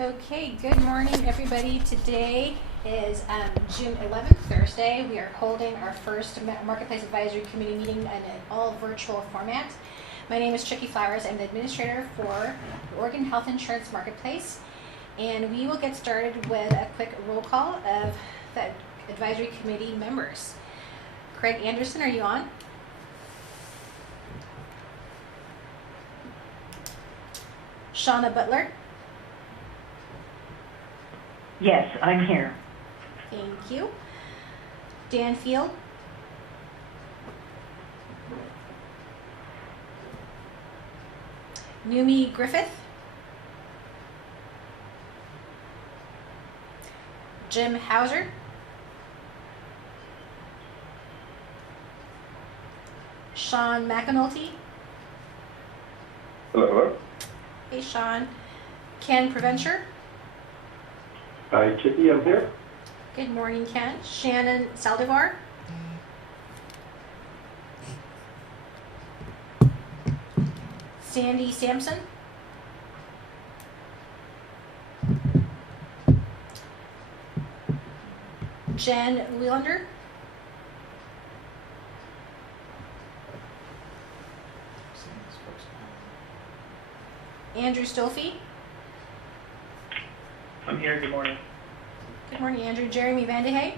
Okay, good morning, everybody. Today is June 11th, Thursday. We are holding our first Marketplace Advisory Committee meeting in an all virtual format. My name is Chicky Flowers. I'm the administrator for the Oregon Health Insurance Marketplace. And we will get started with a quick roll call of the advisory committee members. Craig Anderson, are you on? Shauna Butler? Yes, I'm here. Thank you. Dan Field? Numi Griffith? Jim Hauser? Sean McAnulty? Hello, hello. Hey, Sean. Ken Preventure? Hi, Chicky, I'm here. Good morning, Ken. Shannon Saldivar? Sandy Sampson? Jen Wheelander? Andrew Stolfi? I'm here. Good morning. Good morning, Andrew. Jeremy Vandehey?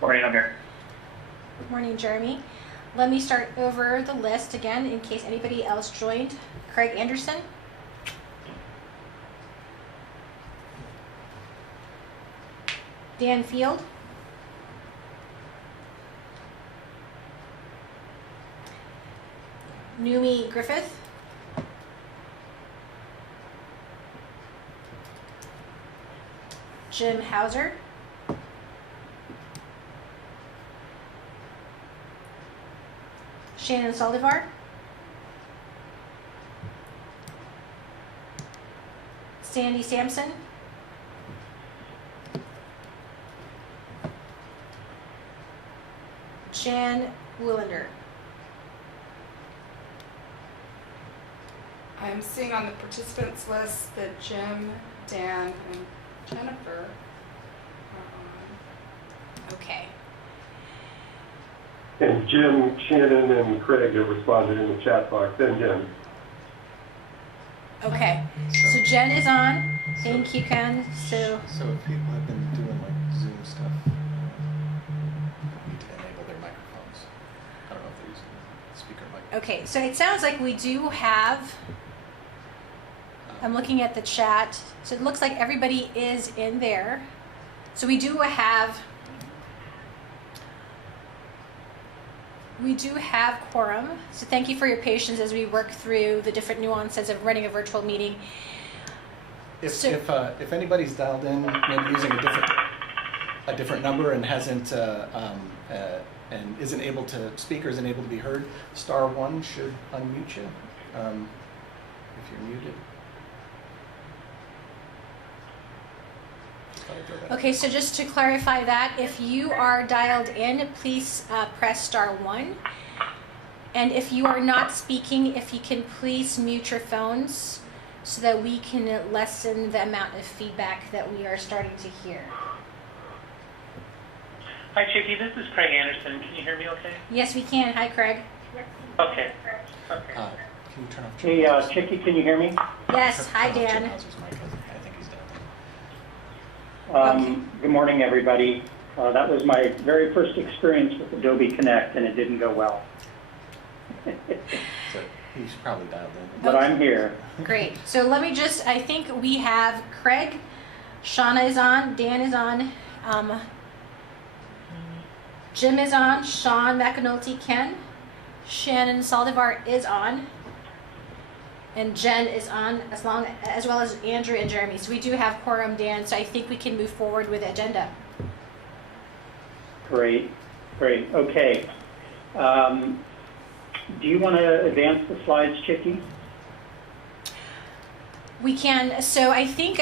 Morning. I'm here. Good morning, Jeremy. Let me start over the list again in case anybody else joined. Craig Anderson? Dan Field? Numi Griffith? Jim Hauser? Shannon Saldivar? Sandy Sampson? Jan Wheelander? I'm seeing on the participants list that Jim, Dan, and Jennifer are Okay. And Jim, Shannon, and Craig have responded in the chat box, and Jen. Okay. So Jen is on. Thank you, Ken. So if people have been doing like Zoom stuff, need to enable their microphones. I don't know if they're using speaker mic. okay, so it sounds like we do have, I'm looking at the chat, so it looks like everybody is in there. So we do have quorum. So thank you for your patience as we work through the different nuances of running a virtual meeting. If anybody's dialed in, maybe using a different number and hasn't and isn't able to speak or isn't able to be heard, *1 should unmute you if you're muted. Okay, so just to clarify that, if you are dialed in, please press *1. And if you are not speaking, if you can please mute your phones so that we can lessen the amount of feedback that we are starting to hear. Hi, Chicky. This is Craig Anderson. Can you hear me okay? Yes, we can. Hi, Craig. Okay. Can you turn off? Hey, Chicky, can you hear me? Yes, hi, Dan. I think he's dialed in. Okay. Good morning, everybody. That was my very first experience with Adobe Connect, and it didn't go well. So he's probably dialed in. But I'm here. Great. So let me just, I think we have Craig, Shauna is on, Dan is on, Jim is on, Sean McAnulty, Ken, Shannon Saldivar is on, and Jen is on, as well as Andrew and Jeremy. So we do have quorum, Dan, so I think we can move forward with the agenda. Great. Okay. Do you want to advance the slides, Chicky? We can. So I think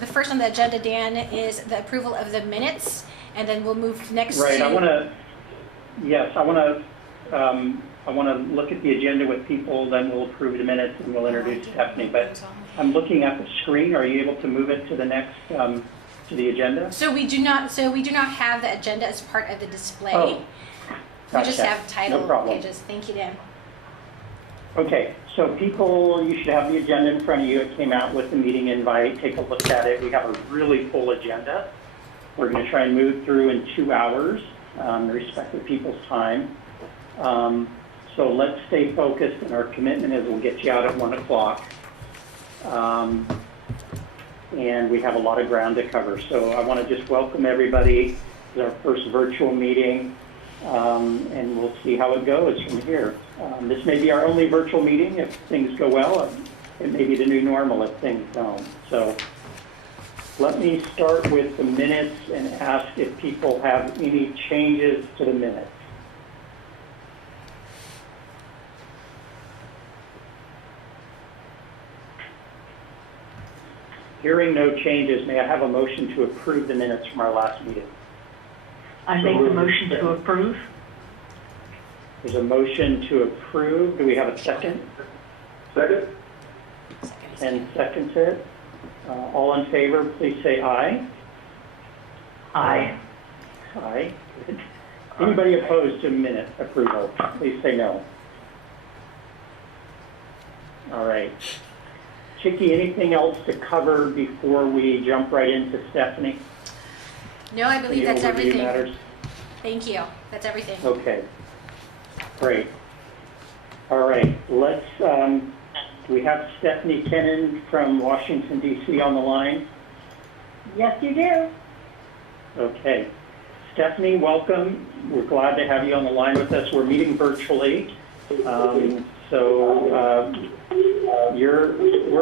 the first on the agenda, Dan, is the approval of the minutes, and then we'll move next Right. to... I want to I want to look at the agenda with people, then we'll approve the minutes and we'll introduce Stephanie. But I'm looking at the screen. Are you able to move it to the next, to the agenda? So we do not have the agenda as part of the display. Oh, We just gotcha. have title No problem. pages. Thank you, Dan. Okay, so people, you should have the agenda in front of you. It came out with the meeting invite. Take a look at it. We have a really full agenda. We're going to try and move through in 2 hours, respect of people's time. So let's stay focused, and our commitment is we'll get you out at 1 o'clock. And we have a lot of ground to cover. So I want to just welcome everybody to our first virtual meeting, and we'll see how it goes from here. This may be our only virtual meeting if things go well. It may be the new normal if things don't. So let me start with the minutes and ask if people have any changes to the minutes. Hearing no changes, may I have a motion to approve the minutes from our last meeting? I make the motion to approve. There's a motion to approve. Do we have a second? Second? And seconds it. All in favor, please say aye. Aye. Aye. Good. Anybody opposed to minute approval, please say no. All right. Chicky, anything else to cover before we jump right into Stephanie? No, I believe Any that's overview everything. matters? Thank you. That's everything. Okay, great. All right, let's, we have Stephanie Kennan from Washington DC on the line. Yes, you do. Okay. Stephanie, welcome. We're glad to have you on the line with us. We're meeting virtually. We're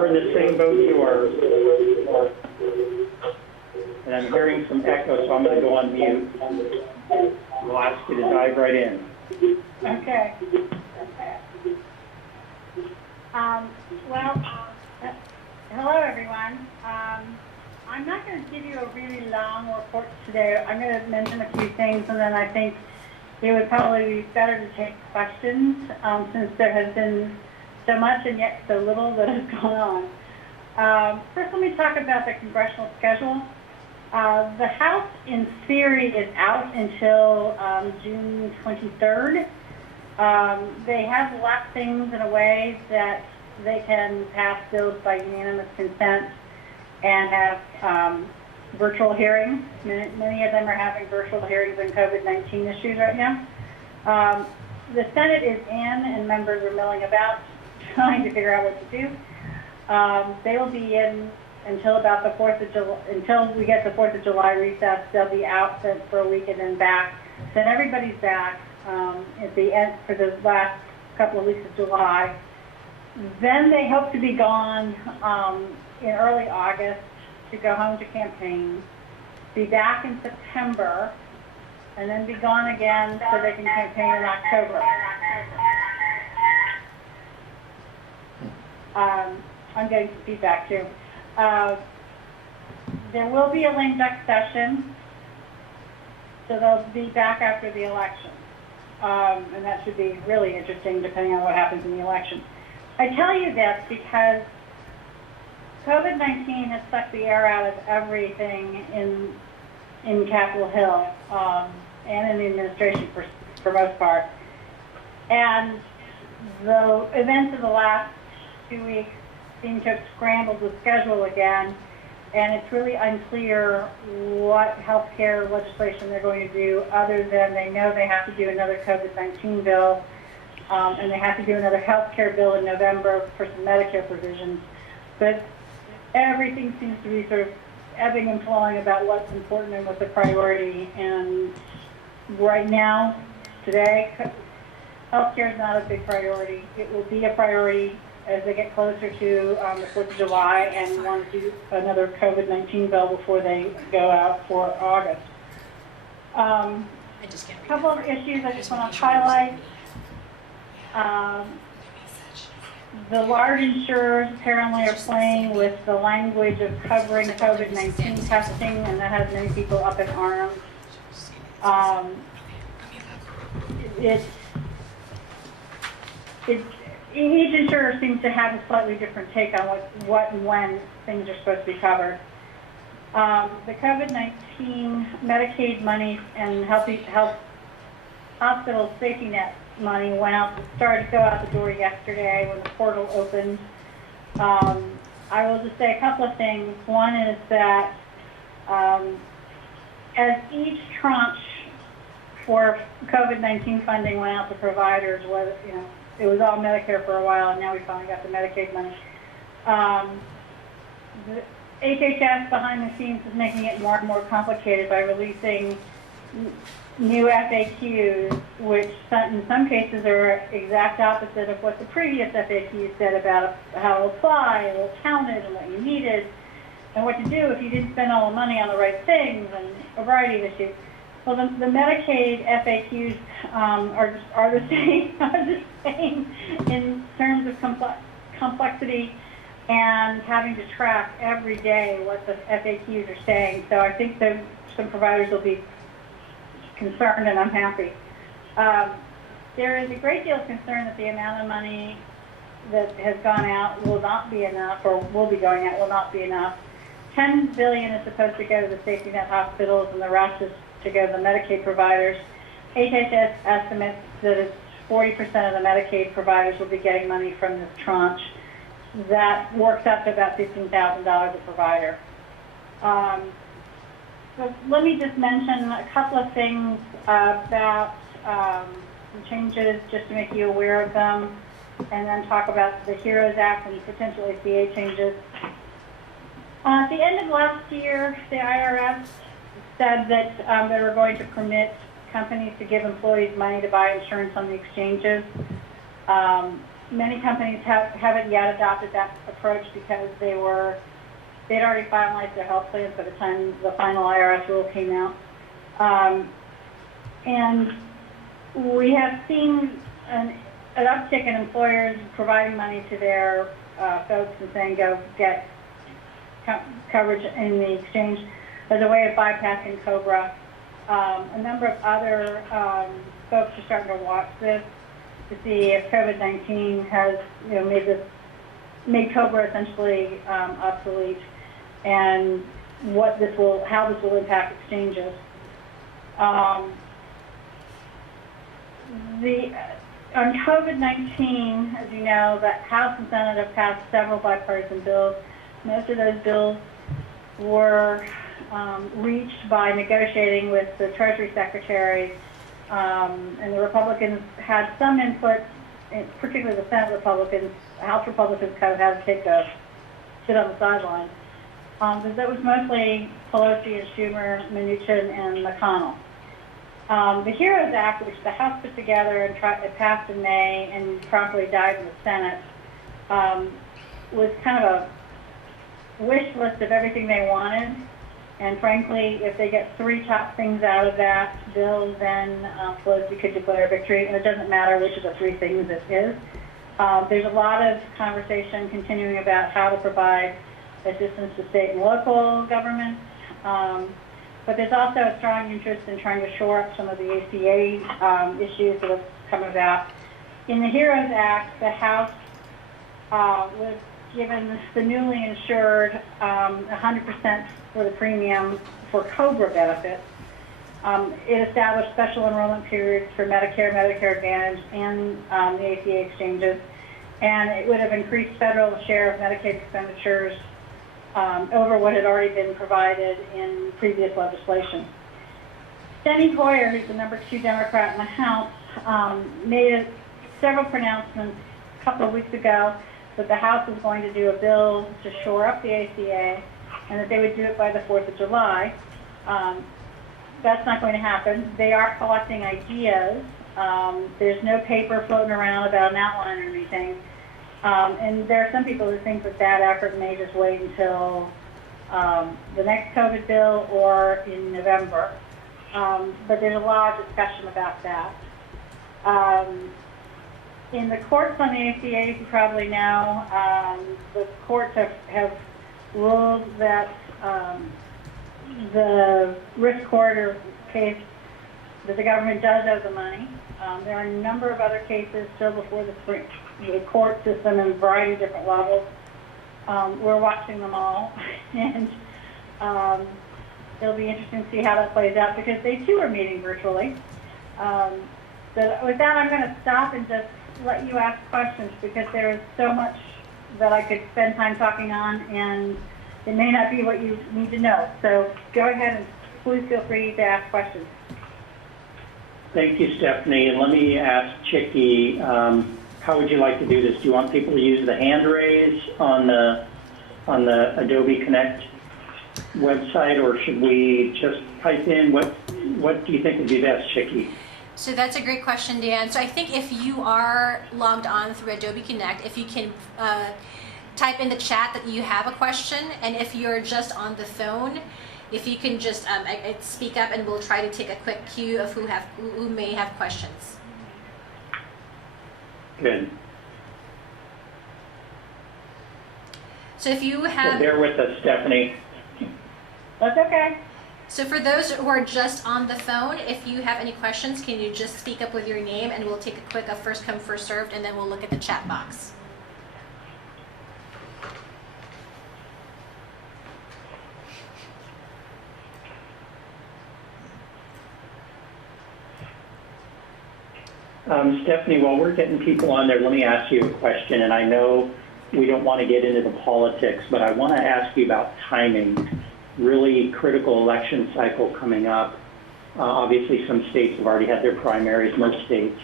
in the same boat you are. And I'm hearing some echo, so I'm going to go on mute. We'll ask you to dive right in. Okay. Hello, everyone. I'm not going to give you a really long report today. I'm going to mention a few things, and then I think it would probably be better to take questions since there has been so much and yet so little that has gone on. First, let me talk about the congressional schedule. The House, in theory, is out until June 23rd. They have left things in a way that they can pass bills by unanimous consent and have virtual hearings. Many of them are having virtual hearings on COVID-19 issues right now. The Senate is in, and members are milling about trying to figure out what to do. They will be in until about the 4th of July, until we get the 4th of July recess. They'll be out for a week and then back. Then everybody's back at the end for the last couple of weeks of July. Then they hope to be gone in early August to go home to campaign, be back in September, and then be gone again so they can campaign in October. I'm getting some feedback too. There will be a lame duck session, so they'll be back after the election. And that should be really interesting depending on what happens in the election. I tell you this because COVID-19 has sucked the air out of everything in Capitol Hill and in the administration for most part. And the events of the last 2 weeks seem to have scrambled the schedule again, and it's really unclear what health care legislation they're going to do other than they know they have to do another COVID-19 bill, and they have to do another health care bill in November for some Medicare provisions. But everything seems to be sort of ebbing and flowing about what's important and what's a priority. And right now, today, healthcare is not a big priority. It will be a priority as they get closer to the 4th of July and want to do another COVID-19 bill before they go out for August. A couple of issues I just want to highlight. The large insurers apparently are playing with the language of covering COVID-19 testing, and that has many people up in arms. each insurer seems to have a slightly different take on what and when things are supposed to be covered. The COVID-19 Medicaid money and health hospital safety net money started to go out the door yesterday when the portal opened. I will just say a couple of things. One is that as each tranche for COVID-19 funding went out to providers, it was all Medicare for a while, and now we finally got the Medicaid money. The HHS behind the scenes is making it more and more complicated by releasing new FAQs, which in some cases are exact opposite of what the previous FAQs said about how to apply, and what counted, and what you needed, and what to do if you didn't spend all the money on the right things, and a variety of issues. Well, the Medicaid FAQs are the same in terms of complexity and having to track every day what the FAQs are saying. So I think that some providers will be concerned, and I'm happy. There is a great deal of concern that the amount of money that has gone out will not be enough, or will be going out will not be enough. $10 billion is supposed to go to the safety net hospitals, and the rest is to go to the Medicaid providers. HHS estimates that it's 40% of the Medicaid providers will be getting money from this tranche. That works out to about $15,000 a provider. So let me just mention a couple of things about some changes, just to make you aware of them, and then talk about the HEROES Act and potential ACA changes. At the end of last year, the IRS said that they were going to permit companies to give employees money to buy insurance on the exchanges. Many companies haven't yet adopted that approach because they'd already finalized their health plans by the time the final IRS rule came out. And we have seen an uptick in employers providing money to their folks and saying, go get coverage in the exchange as a way of bypassing COBRA. A number of other folks are starting to watch this to see if COVID-19 has made COBRA essentially obsolete, and how this will impact exchanges. On COVID-19, as you know, the House and Senate have passed several bipartisan bills. Most of those bills were reached by negotiating with the Treasury Secretary, and the Republicans had some input, particularly the Senate Republicans. House Republicans kind of had to sit on the sidelines. Because that was mostly Pelosi and Schumer, Mnuchin, and McConnell. The HEROES Act, which the House put together and passed in May and promptly died in the Senate, was kind of a wish list of everything they wanted. And frankly, if they get 3 top things out of that bill, then Pelosi could declare victory. And it doesn't matter which of the 3 things it is. There's a lot of conversation continuing about how to provide assistance to state and local governments. But there's also a strong interest in trying to shore up some of the ACA issues that have come about. In the HEROES Act, the House was given the newly insured 100% for the premium for COBRA benefits. It established special enrollment periods for Medicare, Medicare Advantage, and the ACA exchanges, and it would have increased federal share of Medicaid expenditures over what had already been provided in previous legislation. Steny Hoyer, who's the number 2 Democrat in the House, made several pronouncements a couple of weeks ago that the House is going to do a bill to shore up the ACA and that they would do it by the 4th of July. That's not going to happen. They are collecting ideas. There's no paper floating around about an outline or anything. And there are some people who think that effort may just wait until the next COVID bill or in November. But there's a lot of discussion about that. In the courts on the ACA, as you probably know, the courts have ruled that the risk corridor case that the government does owe the money. There are a number of other cases still before the court system in a variety of different levels. We're watching them all, and it'll be interesting to see how that plays out because they too are meeting virtually. But with that, I'm going to stop and just let you ask questions because there is so much that I could spend time talking on, and it may not be what you need to know. So go ahead and please feel free to ask questions. Thank you, Stephanie. And let me ask Chicky, how would you like to do this? Do you want people to use the hand raise on the Adobe Connect website, or should we just type in? What do you think would be best, Chicky? So that's a great question, Dan. So I think if you are logged on through Adobe Connect, if you can type in the chat that you have a question, and if you're just on the phone, if you can just speak up, and we'll try to take a quick cue of who may have questions. Good. So if you So have, bear with us, Stephanie. That's okay. so for those who are just on the phone, if you have any questions, can you just speak up with your name, and we'll take a quick first come first served, and then we'll look at the chat box. Stephanie, while we're getting people on there, let me ask you a question. And I know we don't want to get into the politics, but I want to ask you about timing. Really critical election cycle coming up. Obviously, some states have already had their primaries, most states.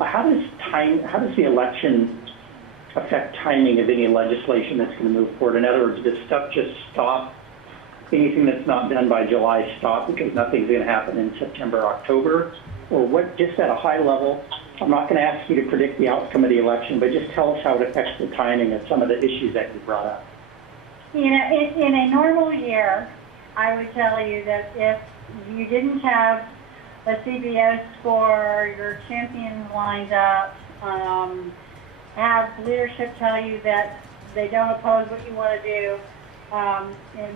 How does the election affect timing of any legislation that's going to move forward? In other words, does stuff just stop? Anything that's not done by July stop because nothing's going to happen in September, October? Or what, just at a high level, I'm not going to ask you to predict the outcome of the election, but just tell us how it affects the timing of some of the issues that you brought up. You know, in a normal year, I would tell you that if you didn't have a CBO score, your champions lined up, have leadership tell you that they don't oppose what you want to do,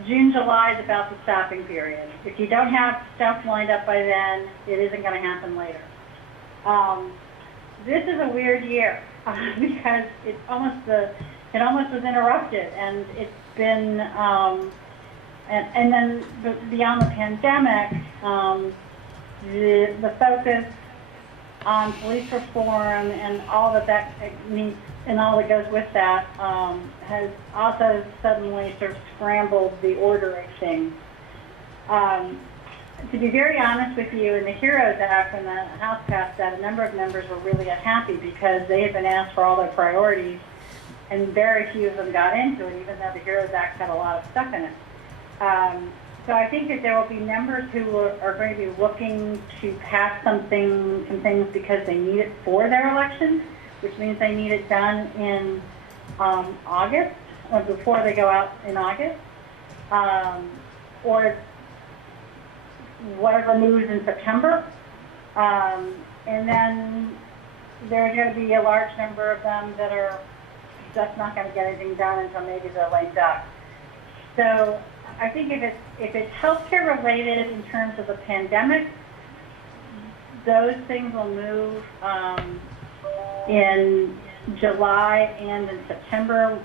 June, July is about the stopping period. If you don't have stuff lined up by then, it isn't going to happen later. This is a weird year because it almost was interrupted, and it's been, and then beyond the pandemic, the focus on police reform and all that means and all that goes with that has also suddenly sort of scrambled the order of things. To be very honest with you, in the HEROES Act, when the House passed that, a number of members were really unhappy because they had been asked for all their priorities, and very few of them got into it, even though the HEROES Act had a lot of stuff in it. So I think that there will be members who are going to be looking to pass some things because they need it for their elections, which means they need it done in August, or before they go out in August, or whatever moves in September. And then there's going to be a large number of them that are just not going to get anything done until maybe they're lame duck. So I think if it's healthcare related in terms of the pandemic, those things will move in July and in September,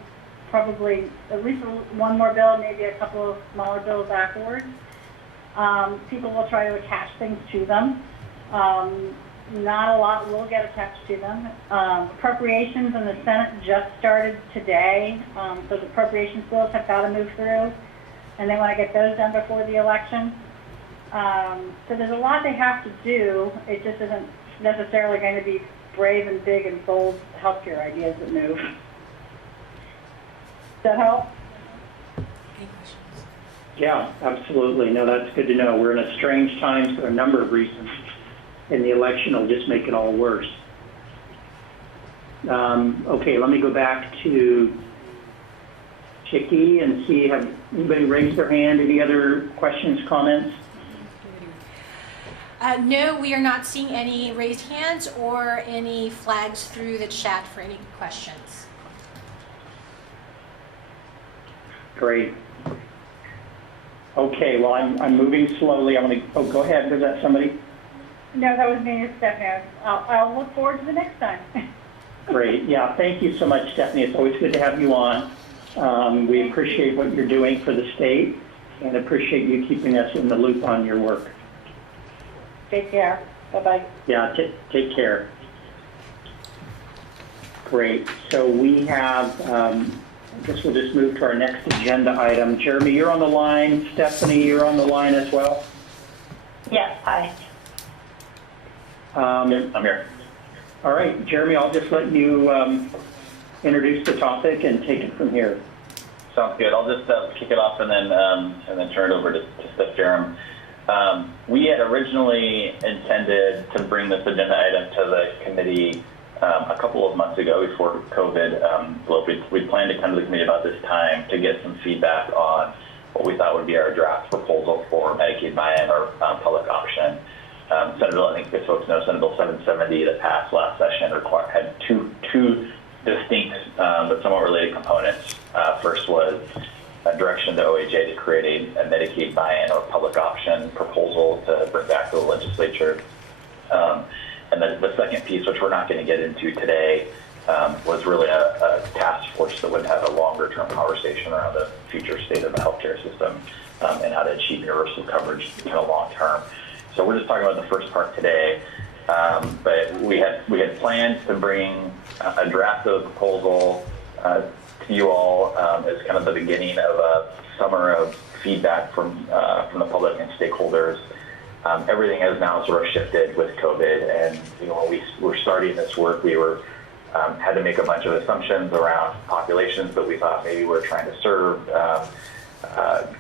probably at least one more bill, maybe a couple of smaller bills afterwards. People will try to attach things to them. Not a lot will get attached to them. Appropriations in the Senate just started today, so the appropriations bills have got to move through, and they want to get those done before the election. So there's a lot they have to do. It just isn't necessarily going to be brave and big and bold healthcare ideas that move. Does that help? Yeah, absolutely. No, that's good to know. We're in a strange time for a number of reasons, and the election will just make it all worse. Okay, let me go back to Chicky and see, have anybody raised their hand? Any other questions, comments? No, we are not seeing any raised hands or any flags through the chat for any questions. Great. Okay, well, I'm moving slowly. I'm going to, go ahead. Was that somebody? No, that was me, Stephanie. I'll look forward to the next time. Great. Yeah, thank you so much, Stephanie. It's always good to have you on. We appreciate what you're doing for the state and appreciate you keeping us in the loop on your work. Take care. Bye-bye. Yeah, take care. Great. So we have, I guess we'll just move to our next agenda item. Jeremy, you're on the line. Stephanie, you're on the line as well. Yes, hi. I'm here. All right, Jeremy, I'll just let you introduce the topic and take it from here. Sounds good. I'll just kick it off and then turn it over to Steph Jerem. We had originally intended to bring this agenda item to the committee a couple of months ago before COVID. We planned to come to the committee about this time to get some feedback on what we thought would be our draft proposal for Medicaid buy-in or public option. Senate Bill, I think as folks know, Senate Bill 770 that passed last session had two distinct but somewhat related components. First was a direction to OHA to create a Medicaid buy-in or public option proposal to bring back to the legislature. And then the second piece, which we're not going to get into today, was really a task force that would have a longer-term conversation around the future state of the healthcare system and how to achieve universal coverage kind of long-term. So we're just talking about the first part today, but we had planned to bring a draft of the proposal to you all as kind of the beginning of a summer of feedback from the public and stakeholders. Everything has now sort of shifted with COVID, and when we were starting this work, we had to make a bunch of assumptions around populations that we thought maybe we were trying to serve,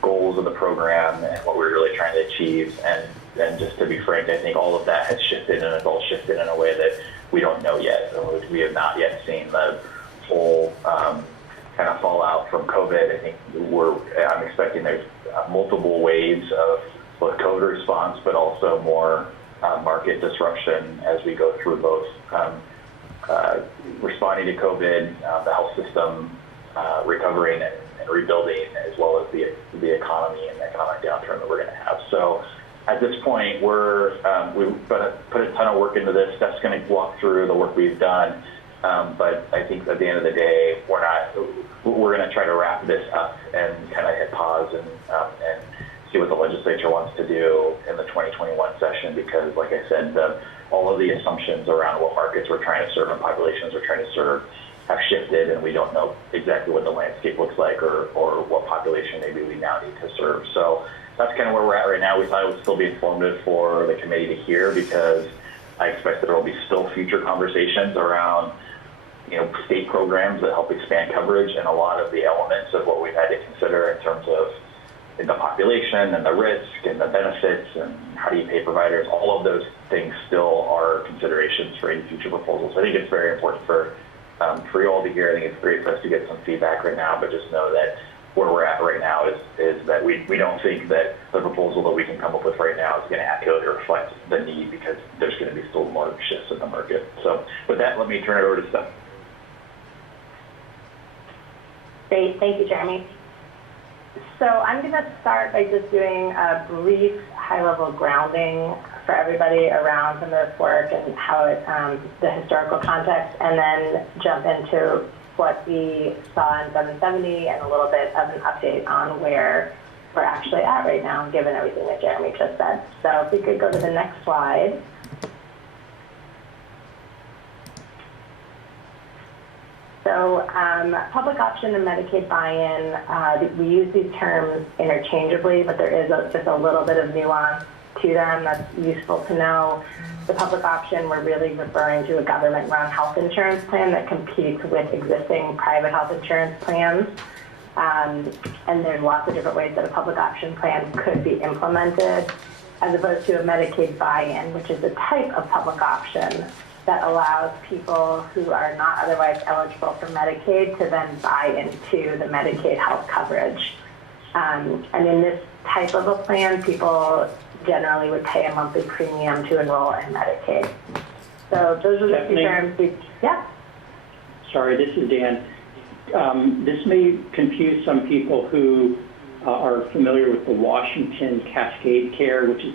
goals of the program, and what we were really trying to achieve. And just to be frank, I think all of that has shifted, and it's all shifted in a way that we don't know yet. We have not yet seen the full kind of fallout from COVID. I think I'm expecting there's multiple waves of both COVID response, but also more market disruption as we go through both responding to COVID, the health system recovering and rebuilding, as well as the economy and the economic downturn that we're going to have. So at this point, we've put a ton of work into this. Steph's going to walk through the work we've done, but I think at the end of the day, we're going to try to wrap this up and kind of hit pause and see what the legislature wants to do in the 2021 session, because like I said, all of the assumptions around what markets we're trying to serve and populations we're trying to serve have shifted, and we don't know exactly what the landscape looks like or what population maybe we now need to serve. So that's kind of where we're at right now. We thought it would still be informative for the committee to hear, because I expect that there will be still future conversations around state programs that help expand coverage, and a lot of the elements of what we've had to consider in terms of the population and the risk and the benefits and how do you pay providers. All of those things still are considerations for any future proposals. I think it's very important for you all to hear. I think it's great for us to get some feedback right now, but just know that where we're at right now is that we don't think that the proposal that we can come up with right now is going to accurately reflect the need, because there's going to be still more shifts in the market. So with that, let me turn it over to Steph. Great, thank you, Jeremy. So I'm going to start by just doing a brief high-level grounding for everybody around some of this work and how the historical context, and then jump into what we saw in 770 and a little bit of an update on where we're actually at right now, given everything that Jeremy just said. So if we could go to the next slide. So public option and Medicaid buy-in, we use these terms interchangeably, but there is just a little bit of nuance to them that's useful to know. The public option, we're really referring to a government-run health insurance plan that competes with existing private health insurance plans. And there's lots of different ways that a public option plan could be implemented, as opposed to a Medicaid buy-in, which is a type of public option that allows people who are not otherwise eligible for Medicaid to then buy into the Medicaid health coverage. And in this type of a plan, people generally would pay a monthly premium to enroll in Medicaid. So those are the two terms. Yeah. Sorry, this is Dan. This may confuse some people who are familiar with the Washington Cascade Care, which is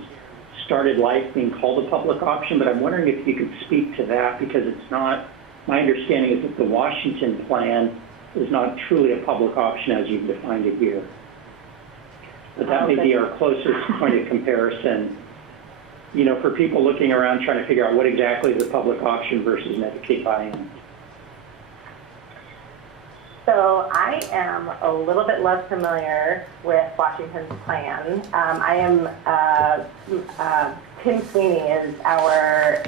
started life being called a public option, but I'm wondering if you could speak to that because it's not, my understanding is that the Washington plan is not truly a public option as you've defined it here. But that may be our closest point of comparison. You know, for people looking around trying to figure out what exactly is a public option versus Medicaid buy-in. So I am a little bit less familiar with Washington's plan. Tim Sweeney is our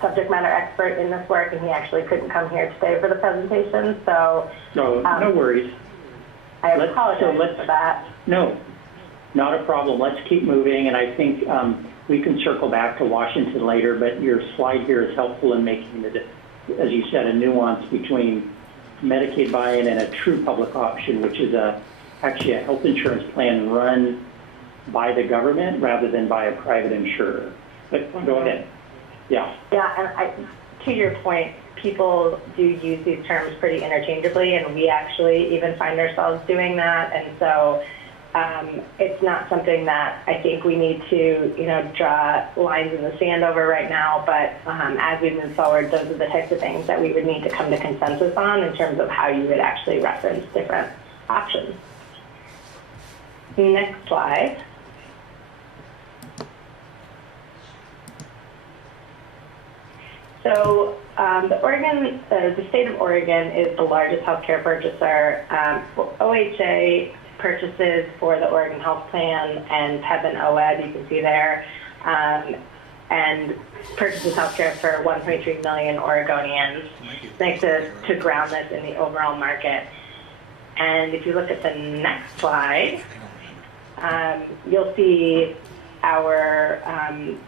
subject matter expert in this work, and he actually couldn't come here today for the presentation. So No worries. I apologize for that. No, not a problem. Let's keep moving, and I think we can circle back to Washington later, but your slide here is helpful in making, as you said, a nuance between Medicaid buy-in and a true public option, which is actually a health insurance plan run by the government rather than by a private insurer. But go ahead. Yeah. Yeah, and to your point, people do use these terms pretty interchangeably, and we actually even find ourselves doing that. And so it's not something that I think we need to, draw lines in the sand over right now. But as we move forward, those are the types of things that we would need to come to consensus on in terms of how you would actually reference different options. Next slide. So the state of Oregon is the largest healthcare purchaser. OHA purchases for the Oregon Health Plan and PEB and OED, you can see there, and purchases healthcare for 1.3 million Oregonians. It's nice to ground this in the overall market. And if you look at the next slide, you'll see our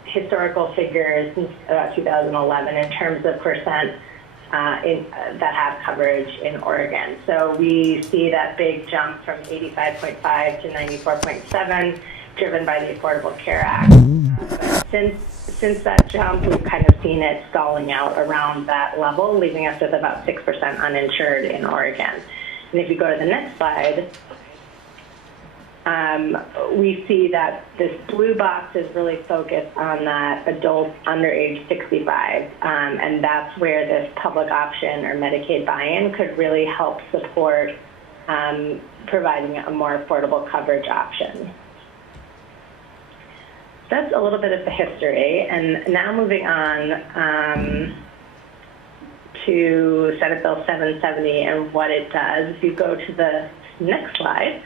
historical figures since 2011 in terms of percent that have coverage in Oregon. So we see that big jump from 85.5 to 94.7, driven by the Affordable Care Act. But since that jump, we've kind of seen it stalling out around that level, leaving us with about 6% uninsured in Oregon. And if you go to the next slide, we see that this blue box is really focused on that adults under age 65, and that's where this public option or Medicaid buy-in could really help support providing a more affordable coverage option. That's a little bit of the history, and now moving on to Senate Bill 770 and what it does. If you go to the next slide,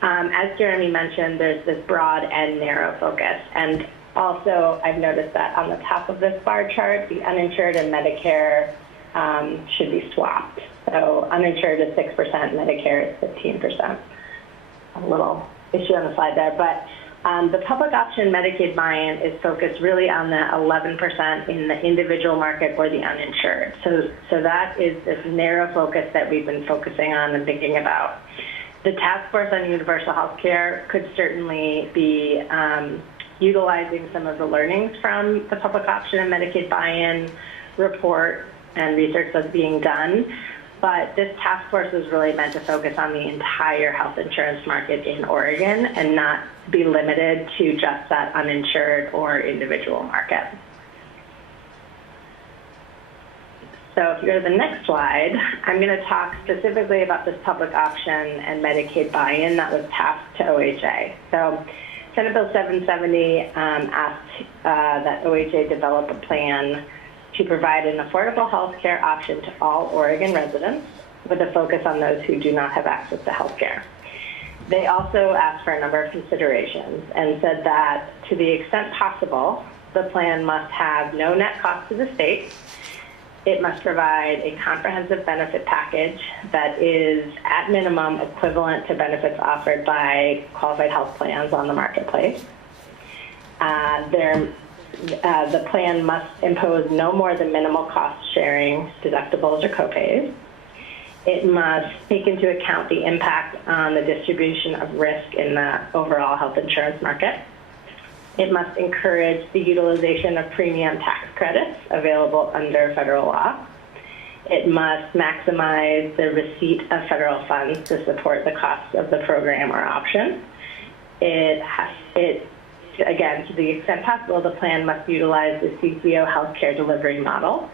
as Jeremy mentioned, there's this broad and narrow focus. And also, I've noticed that on the top of this bar chart, the uninsured and Medicare should be swapped. So uninsured is 6%, Medicare is 15%. A little issue on the slide there. But the public option Medicaid buy-in is focused really on the 11% in the individual market or the uninsured. So that is this narrow focus that we've been focusing on and thinking about. The Task Force on Universal Health Care could certainly be utilizing some of the learnings from the public option and Medicaid buy-in report and research that's being done. But this task force is really meant to focus on the entire health insurance market in Oregon and not be limited to just that uninsured or individual market. So if you go to the next slide, I'm going to talk specifically about this public option and Medicaid buy-in that was tasked to OHA. So Senate Bill 770 asked that OHA develop a plan to provide an affordable health care option to all Oregon residents with a focus on those who do not have access to health care. They also asked for a number of considerations and said that to the extent possible, the plan must have no net cost to the state. It must provide a comprehensive benefit package that is, at minimum, equivalent to benefits offered by qualified health plans on the marketplace. The plan must impose no more than minimal cost sharing, deductibles, or copays. It must take into account the impact on the distribution of risk in the overall health insurance market. It must encourage the utilization of premium tax credits available under federal law. It must maximize the receipt of federal funds to support the cost of the program or option. It again, to the extent possible, the plan must utilize the CCO healthcare delivery model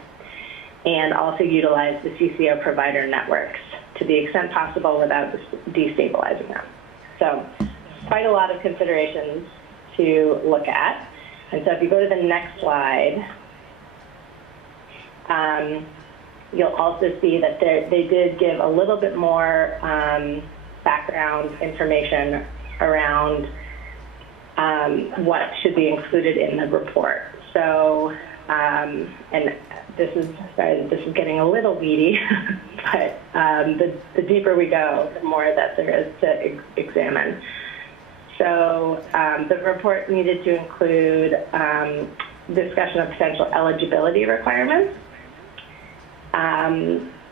and also utilize the CCO provider networks to the extent possible without destabilizing them. So quite a lot of considerations to look at. And so if you go to the next slide, you'll also see that they did give a little bit more background information around what should be included in the report. So, and this is getting a little weedy, but the deeper we go, the more that there is to examine. So the report needed to include discussion of potential eligibility requirements,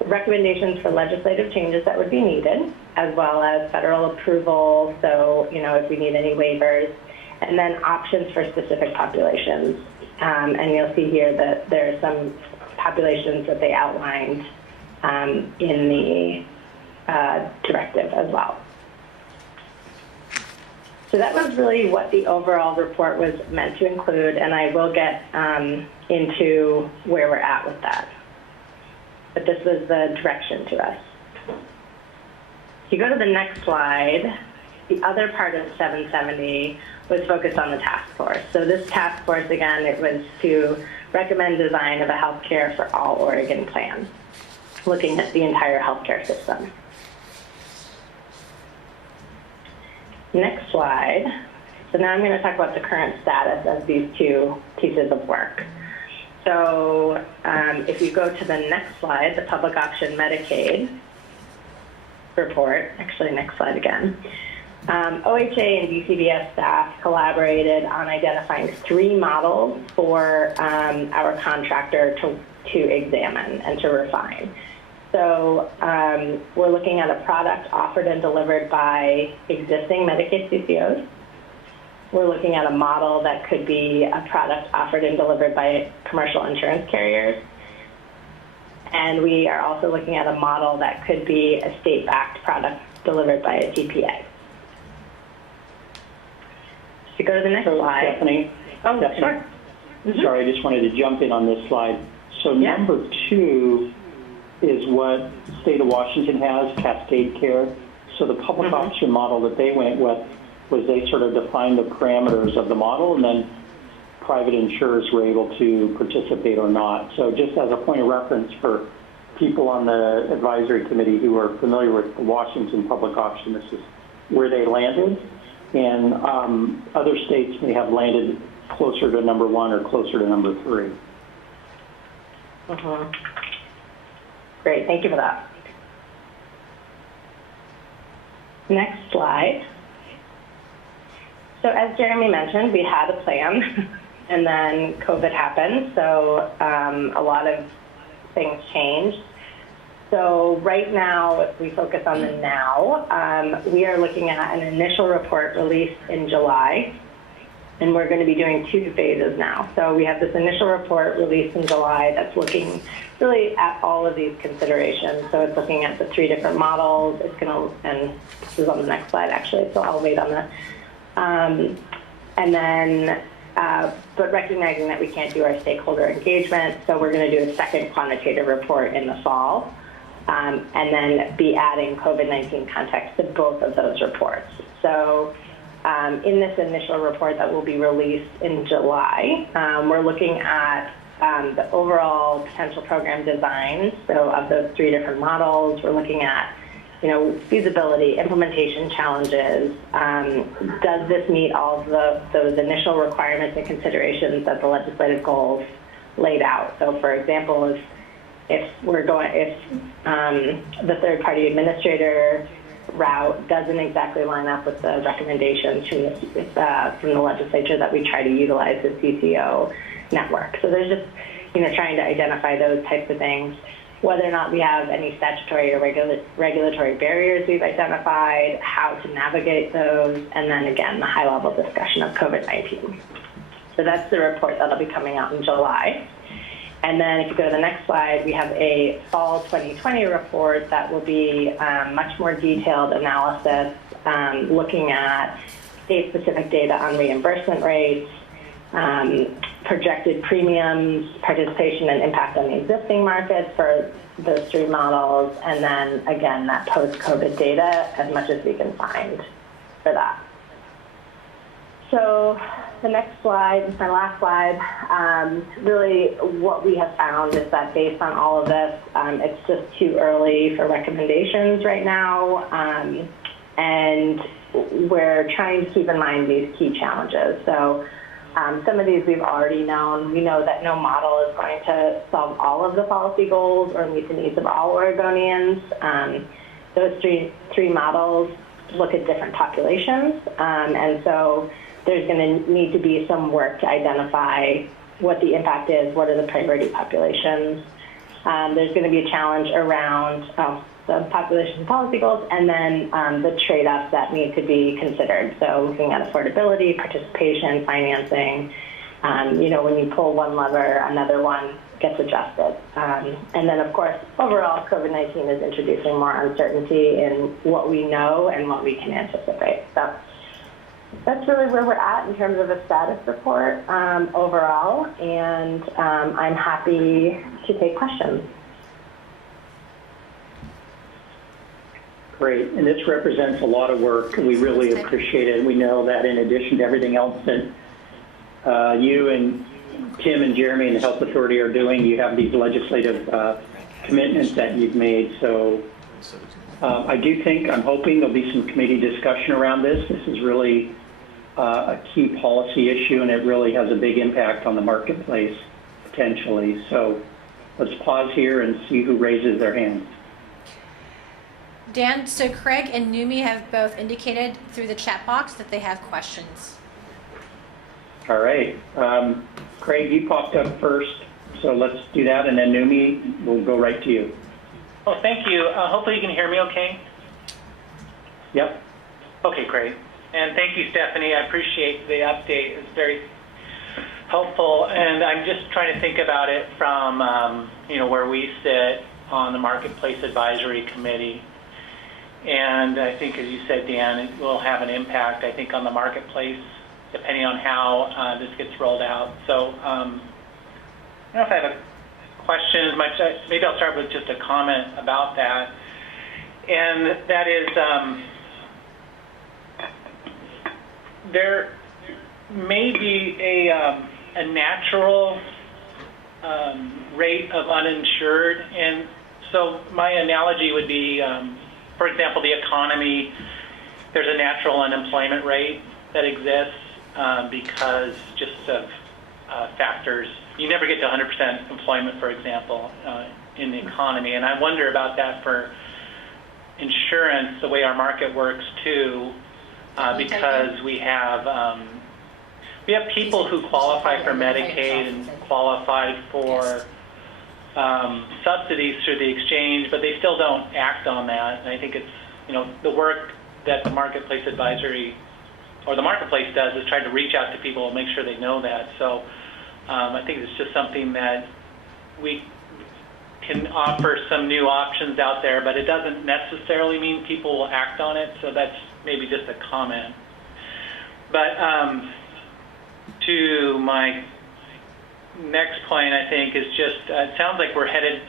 recommendations for legislative changes that would be needed, as well as federal approval, so, if we need any waivers, and then options for specific populations. And you'll see here that there are some populations that they outlined in the directive as well. So that was really what the overall report was meant to include, and I will get into where we're at with that. But this was the direction to us. If you go to the next slide, the other part of 770 was focused on the task force. So this task force, again, it was to recommend design of a healthcare for all Oregon plan, looking at the entire healthcare system. Next slide. So now I'm going to talk about the current status of these two pieces of work. So if you go to the next slide, the public option Medicaid report, actually next slide again. OHA and DCBS staff collaborated on identifying 3 models for our contractor to examine and to refine. So we're looking at a product offered and delivered by existing Medicaid CCOs. We're looking at a model that could be a product offered and delivered by commercial insurance carriers. And we are also looking at a model that could be a state-backed product delivered by a TPA. If you go to the next slide. Stephanie? Oh, Stephanie? sure. Mm-hmm. Sorry, I just wanted to jump in on this slide. So Yeah. number 2 is what the state of Washington has, Cascade Care. So the public option model that they went with was they sort of defined the parameters of the model, and then private insurers were able to participate or not. So just as a point of reference for people on the advisory committee who are familiar with the Washington public option, this is where they landed. And other states may have landed closer to number 1 or closer to number 3. Great, thank you for that. Next slide. So as Jeremy mentioned, we had a plan, and then COVID happened, so a lot of things changed. So right now, if we focus on the now, we are looking at an initial report released in July, and we're going to be doing 2 phases now. So we have this initial report released in July that's looking really at all of these considerations. So it's looking at the 3 different models. It's going to, and this is on the next slide actually, so I'll wait on that. And then, but recognizing that we can't do our stakeholder engagement, so we're going to do a second quantitative report in the fall, and then be adding COVID-19 context to both of those reports. So in this initial report that will be released in July, we're looking at the overall potential program designs. So of those 3 different models, we're looking at feasibility, implementation challenges. Does this meet all of those initial requirements and considerations that the legislative goals laid out? So, for example, if the third-party administrator route doesn't exactly line up with the recommendations from the legislature that we try to utilize the CCO network. So there's just trying to identify those types of things. Whether or not we have any statutory or regulatory barriers we've identified, how to navigate those, and then again, the high-level discussion of COVID-19. So that's the report that'll be coming out in July. And then if you go to the next slide, we have a fall 2020 report that will be much more detailed analysis, looking at state-specific data on reimbursement rates, projected premiums, participation and impact on the existing markets for those three models, and then again, that post-COVID data as much as we can find for that. So the next slide, my last slide, really what we have found is that based on all of this, it's just too early for recommendations right now, and we're trying to keep in mind these key challenges. So some of these we've already known. We know that no model is going to solve all of the policy goals or meet the needs of all Oregonians. Those three models look at different populations, and so there's going to need to be some work to identify what the impact is, what are the priority populations. There's going to be a challenge around the population policy goals, and then the trade-offs that need to be considered. So looking at affordability, participation, financing. When you pull one lever, another one gets adjusted. And then, of course, overall, COVID-19 is introducing more uncertainty in what we know and what we can anticipate. So that's really where we're at in terms of a status report overall, and I'm happy to take questions. Great, and this represents a lot of work. We really appreciate it. We know that in addition to everything else that you and Tim and Jeremy and the Health Authority are doing, you have these legislative commitments that you've made. So I'm hoping there'll be some committee discussion around this. This is really a key policy issue, and it really has a big impact on the marketplace, potentially. So let's pause here and see who raises their hand. Dan, so Craig and Numi have both indicated through the chat box that they have questions. All right. Craig, you popped up first, so let's do that, and then Numi, we'll go right to you. Well, thank you. Hopefully you can hear me okay. Yep. Okay, great. And thank you, Stephanie. I appreciate the update. It's very helpful. And I'm just trying to think about it from, where we sit on the Marketplace Advisory Committee. And I think, as you said, Dan, it will have an impact, I think, on the marketplace, depending on how this gets rolled out. So I don't know if I have a question. Maybe I'll start with just a comment about that. And that is, there may be a natural rate of uninsured. And so my analogy would be, for example, the economy, there's a natural unemployment rate that exists because just of factors. You never get to 100% employment, for example, in the economy. And I wonder about that for insurance, the way our market works too, because we have people who qualify for Medicaid and qualify for subsidies through the exchange, but they still don't act on that. And I think it's, the work that the Marketplace Advisory or the Marketplace does is try to reach out to people and make sure they know that. So I think it's just something that we can offer some new options out there, but it doesn't necessarily mean people will act on it. So that's maybe just a comment. But to my next point, I think, is just, it sounds like we're headed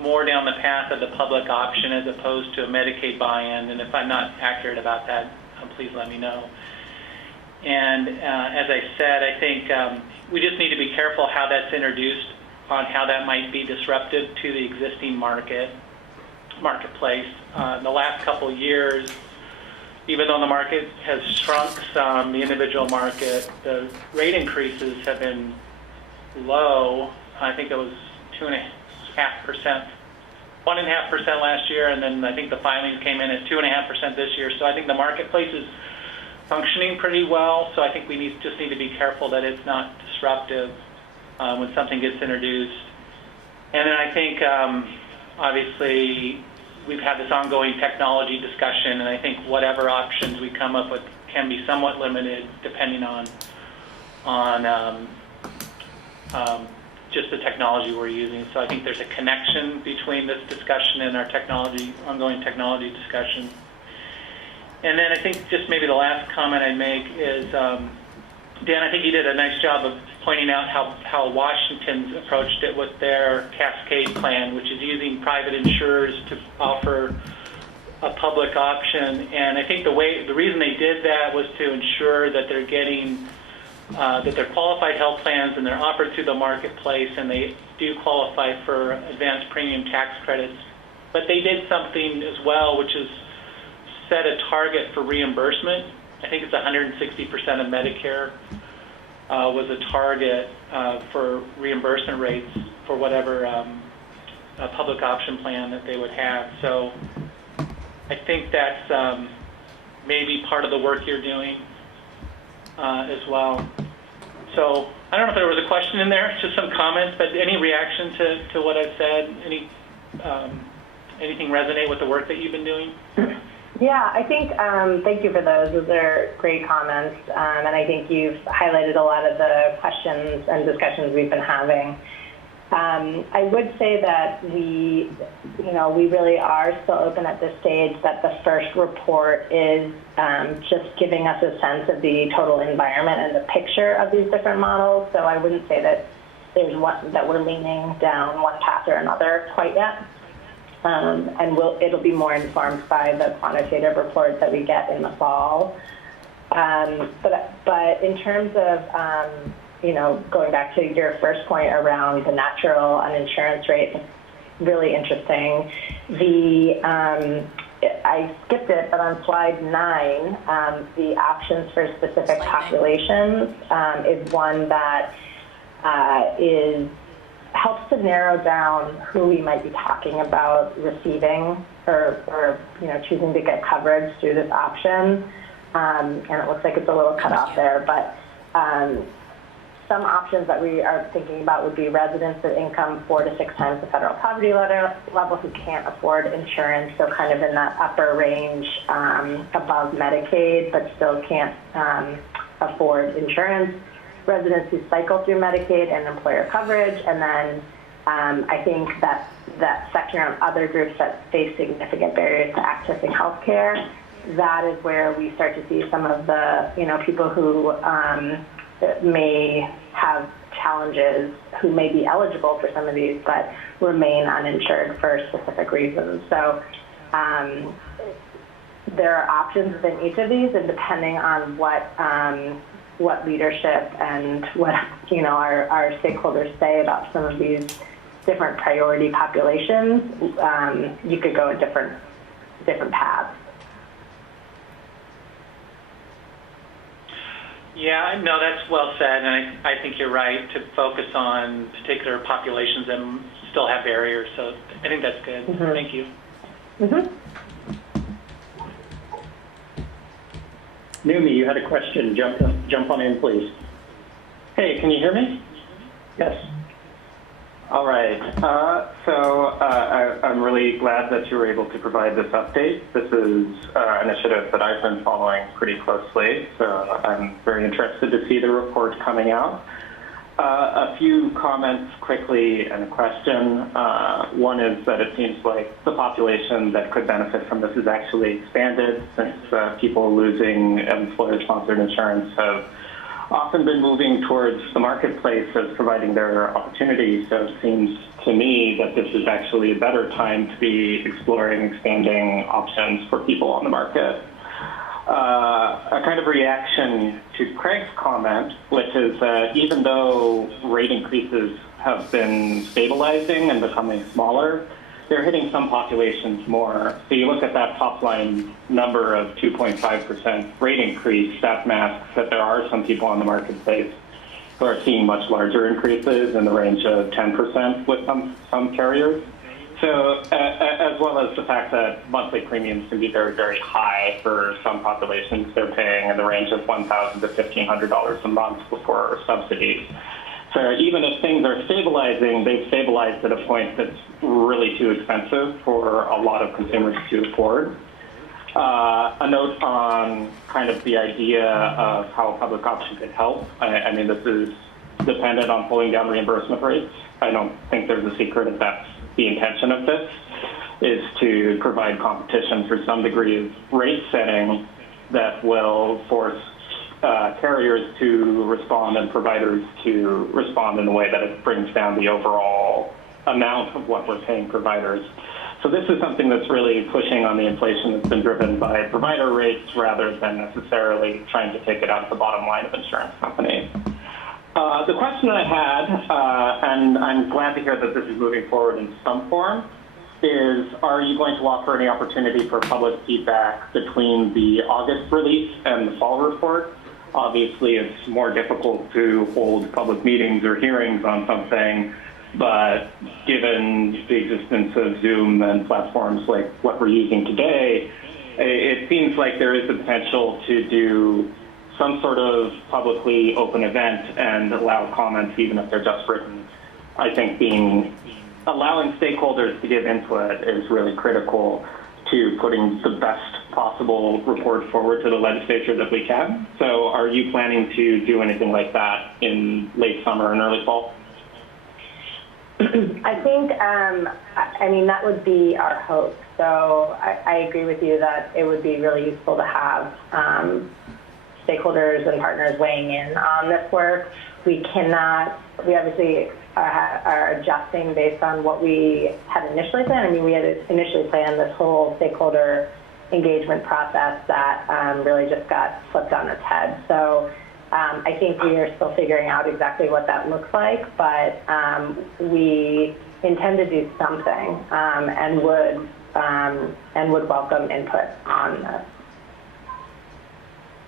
more down the path of the public option as opposed to a Medicaid buy-in. And if I'm not accurate about that, please let me know. And as I said, I think we just need to be careful how that's introduced, on how that might be disruptive to the existing marketplace. The last couple of years, even though the market has shrunk some, the individual market, the rate increases have been low. I think it was 2.5%, 1.5% last year, and then I think the filings came in at 2.5% this year. So I think the marketplace is functioning pretty well. So I think we just need to be careful that it's not disruptive when something gets introduced. And then I think, obviously, we've had this ongoing technology discussion, and I think whatever options we come up with can be somewhat limited depending on just the technology we're using. So I think there's a connection between this discussion and our ongoing technology discussion. And then I think just maybe the last comment I'd make is, Dan, I think you did a nice job of pointing out how Washington's approached it with their Cascade plan, which is using private insurers to offer a public option. And I think the reason they did that was to ensure that they're getting that they're qualified health plans and they're offered through the marketplace, and they do qualify for advanced premium tax credits. But they did something as well, which is set a target for reimbursement. I think it's 160% of Medicare was a target for reimbursement rates for whatever public option plan that they would have. So I think that's maybe part of the work you're doing as well. So I don't know if there was a question in there, just some comments, but any reaction to what I've said? Anything resonate with the work that you've been doing? Yeah, I think, thank you for those. Those are great comments. And I think you've highlighted a lot of the questions and discussions we've been having. I would say that we really are still open at this stage, that the first report is just giving us a sense of the total environment and the picture of these different models. So I wouldn't say that there's one that we're leaning down one path or another quite yet. And it'll be more informed by the quantitative report that we get in the fall. But in terms of going back to your first point around the natural uninsurance rate, really interesting. I skipped it, but on slide 9, the options for specific populations is one that helps to narrow down who we might be talking about receiving or choosing to get coverage through this option. And it looks like it's a little cut off there, but some options that we are thinking about would be residents with income 4 to 6 times the federal poverty level who can't afford insurance, so kind of in that upper range above Medicaid, but still can't afford insurance. Residents who cycle through Medicaid and employer coverage, and then I think that section on other groups that face significant barriers to accessing health care, that is where we start to see some of the people who may have challenges, who may be eligible for some of these, but remain uninsured for specific reasons. So there are options within each of these, and depending on what leadership and what our stakeholders say about some of these different priority populations, you could go a different paths. Yeah, no, that's well said, and I think you're right to focus on particular populations and still have barriers. So I think that's good. Mm-hmm. Thank you. Mm-hmm. Numi, you had a question. Jump on in, please. Hey, can you hear me? Yes. All right. I'm really glad that you were able to provide this update. This is an initiative that I've been following pretty closely, so I'm very interested to see the report coming out. A few comments quickly and a question. One is that it seems like the population that could benefit from this is actually expanded, since people losing employer-sponsored insurance have often been moving towards the marketplace as providing their opportunities. So it seems to me that this is actually a better time to be exploring expanding options for people on the market. A kind of reaction to Craig's comment, which is that even though rate increases have been stabilizing and becoming smaller, they're hitting some populations more. So you look at that top line number of 2.5% rate increase, that masks that there are some people on the marketplace who are seeing much larger increases in the range of 10% with some carriers. So as well as the fact that monthly premiums can be very, very high for some populations. They're paying in the range of $1,000 to $1,500 a month before subsidies. So even if things are stabilizing, they've stabilized at a point that's really too expensive for a lot of consumers to afford. A note on kind of the idea of how a public option could help. I mean, this is dependent on pulling down reimbursement rates. I don't think there's a secret if that's the intention of this. is to provide competition for some degree of rate setting that will force carriers to respond and providers to respond in a way that it brings down the overall amount of what we're paying providers. So this is something that's really pushing on the inflation that's been driven by provider rates rather than necessarily trying to take it out of the bottom line of insurance companies. The question I had, and I'm glad to hear that this is moving forward in some form, is are you going to offer any opportunity for public feedback between the August release and the fall report? Obviously, it's more difficult to hold public meetings or hearings on something, but given the existence of Zoom and platforms like what we're using today, it seems like there is the potential to do some sort of publicly open event and allow comments, even if they're just written. I think allowing stakeholders to give input is really critical to putting the best possible report forward to the legislature that we can. So are you planning to do anything like that in late summer and early fall? I think, I mean, that would be our hope. So I agree with you that it would be really useful to have stakeholders and partners weighing in on this work. We obviously are adjusting based on what we had initially planned. I mean, we had initially planned this whole stakeholder engagement process that really just got flipped on its head. So I think we are still figuring out exactly what that looks like, but we intend to do something and would welcome input on this.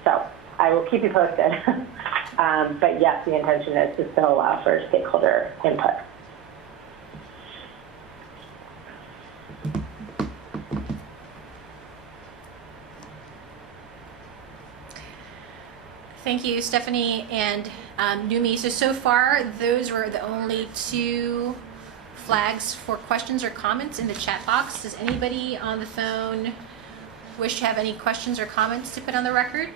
So I will keep you posted. But yes, the intention is to still allow for stakeholder input. Thank you, Stephanie and Numi. So far, those were the only two flags for questions or comments in the chat box. Does anybody on the phone wish to have any questions or comments to put on the record?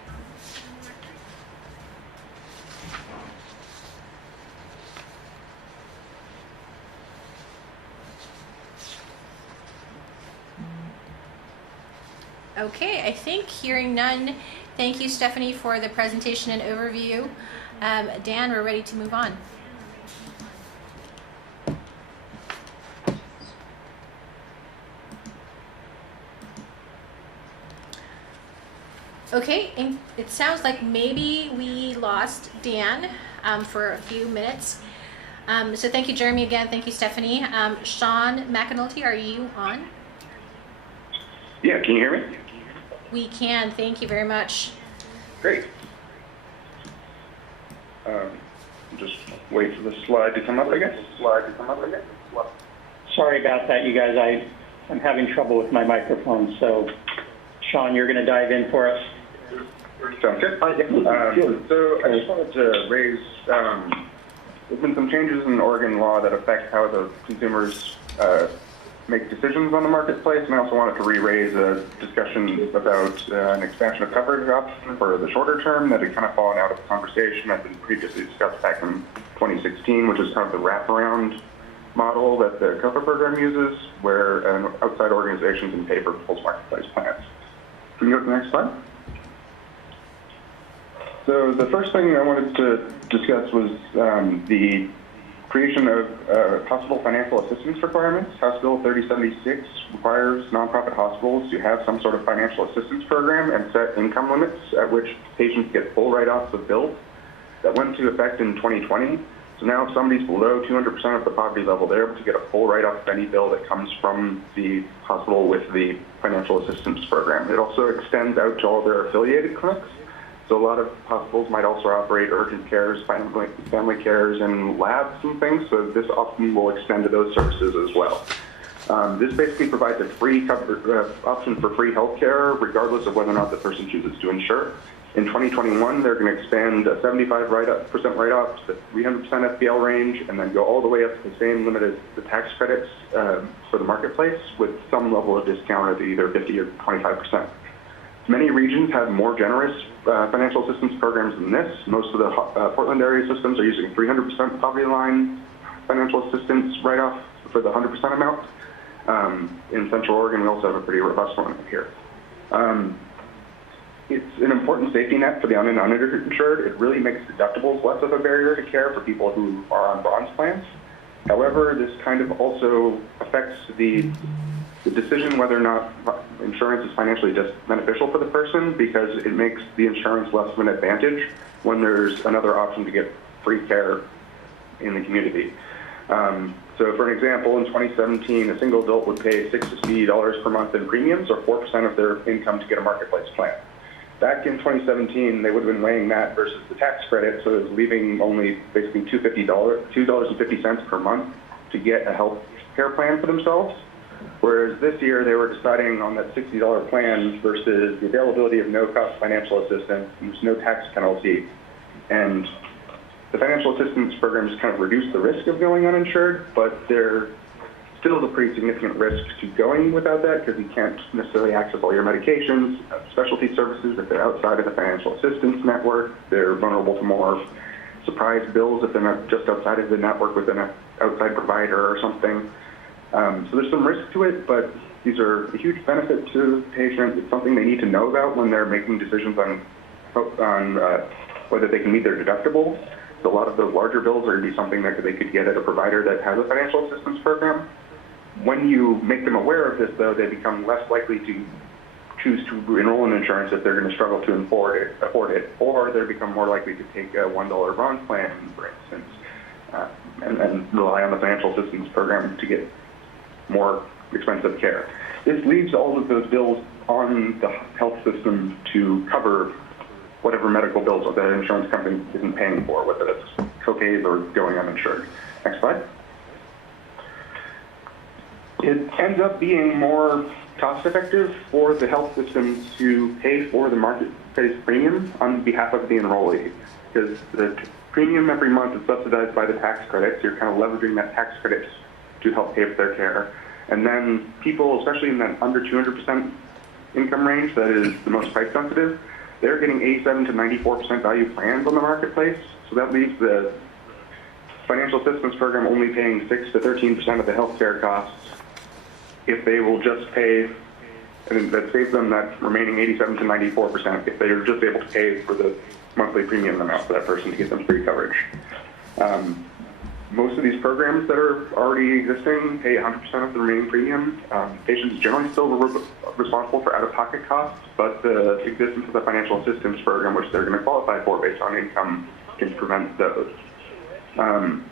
Okay, I think hearing none, thank you, Stephanie, for the presentation and overview. Dan, we're ready to move on. Okay, and it sounds like maybe we lost Dan for a few minutes. So thank you, Jeremy, again. Thank you, Stephanie. Sean McAnulty, are you on? Yeah, can you hear me? We can. Thank you very much. Great. Just wait for the slide to come up, I guess. Sorry about that, you guys. I'm having trouble with my microphone. So, Sean, you're going to dive in for us. Sounds good. So I just wanted to raise, there's been some changes in Oregon law that affect how the consumers make decisions on the marketplace, and I also wanted to re-raise a discussion about an expansion of coverage option for the shorter term that had kind of fallen out of the conversation that had been previously discussed back in 2016, which is kind of the wraparound model that the COFA program uses, where outside organizations can pay for people's marketplace plans. Can you go to the next slide? So the first thing I wanted to discuss was the creation of hospital financial assistance requirements. House Bill 3076 requires nonprofit hospitals to have some sort of financial assistance program and set income limits at which patients get full write-offs of bills. That went into effect in 2020. So now if somebody's below 200% of the poverty level, they're able to get a full write-off of any bill that comes from the hospital with the financial assistance program. It also extends out to all their affiliated clinics. So a lot of hospitals might also operate urgent cares, family cares, and labs and things. So this often will extend to those services as well. This basically provides a free option for free health care, regardless of whether or not the person chooses to insure. In 2021, they're going to expand a 75% write-off to the 300% FPL range, and then go all the way up to the same limit as the tax credits for the marketplace, with some level of discount at either 50 or 25%. Many regions have more generous financial assistance programs than this. Most of the Portland area systems are using 300% poverty line financial assistance write-off for the 100% amount. In Central Oregon, we also have a pretty robust one here. It's an important safety net for the un- and uninsured. It really makes deductibles less of a barrier to care for people who are on bronze plans. However, this kind of also affects the decision whether or not insurance is financially just beneficial for the person, because it makes the insurance less of an advantage when there's another option to get free care in the community. So for an example, in 2017, a single adult would pay $60 per month in premiums, or 4% of their income, to get a marketplace plan. Back in 2017, they would have been weighing that versus the tax credit, so it was leaving only basically $2.50 per month to get a health care plan for themselves. Whereas this year, they were deciding on that $60 plan versus the availability of no-cost financial assistance, and there's no tax penalty. And the financial assistance programs kind of reduce the risk of going uninsured, but they're still a pretty significant risk to going without that, because you can't necessarily access all your medications, specialty services if they're outside of the financial assistance network. They're vulnerable to more surprise bills if they're not just outside of the network with an outside provider or something. So there's some risk to it, but these are a huge benefit to the patient. It's something they need to know about when they're making decisions on whether they can meet their deductible. So a lot of those larger bills are going to be something that they could get at a provider that has a financial assistance program. When you make them aware of this, though, they become less likely to choose to enroll in insurance if they're going to struggle to afford it, or they become more likely to take a $1 bronze plan, for instance, and rely on the financial assistance program to get more expensive care. This leaves all of those bills on the health system to cover whatever medical bills that the insurance company isn't paying for, whether it's co-pays or going uninsured. Next slide. It ends up being more cost-effective for the health system to pay for the market-based premium on behalf of the enrollee, because the premium every month is subsidized by the tax credit, so you're kind of leveraging that tax credit to help pay for their care. And then people, especially in that under 200% income range, that is the most price sensitive, they're getting 87 to 94% value plans on the marketplace. So that leaves the financial assistance program only paying 6 to 13% of the healthcare costs if they will just pay, and that saves them that remaining 87 to 94% if they are just able to pay for the monthly premium amount for that person to get them free coverage. Most of these programs that are already existing pay 100% of the remaining premium. Patients generally still responsible for out-of-pocket costs, but the existence of the financial assistance program, which they're going to qualify for based on income, can prevent those. Some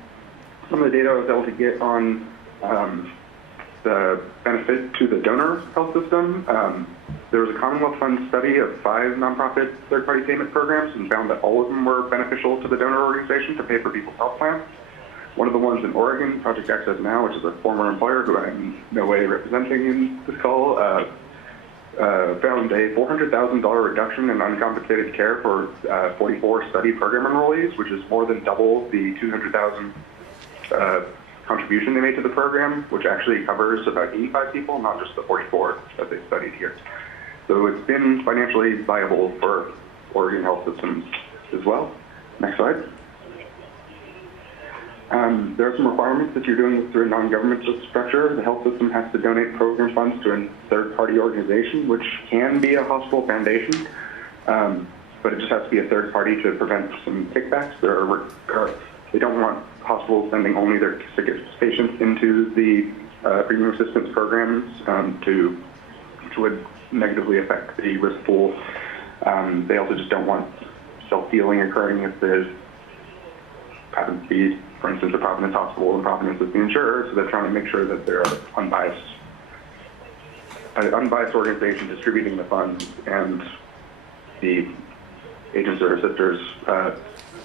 of the data I was able to get on the benefit to the donor health system, there was a Commonwealth Fund study of 5 nonprofit third-party payment programs and found that all of them were beneficial to the donor organization to pay for people's health plans. One of the ones in Oregon, Project Access Now, which is a former employer who I'm in no way representing in this call, found a $400,000 reduction in uncompensated care for 44 study program enrollees, which is more than double the $200,000 contribution they made to the program, which actually covers about 85 people, not just the 44 that they studied here. So it's been financially viable for Oregon health systems as well. Next slide. There are some requirements that you're doing through a non-governmental structure. The health system has to donate program funds to a third-party organization, which can be a hospital foundation, but it just has to be a third party to prevent some kickbacks. They don't want hospitals sending only their sickest patients into the premium assistance programs, which would negatively affect the risk pool. They also just don't want self-dealing occurring if there's happens to be, for instance, a Providence hospital and Providence is the insurer, so they're trying to make sure that they're an unbiased organization distributing the funds, and the agents or assisters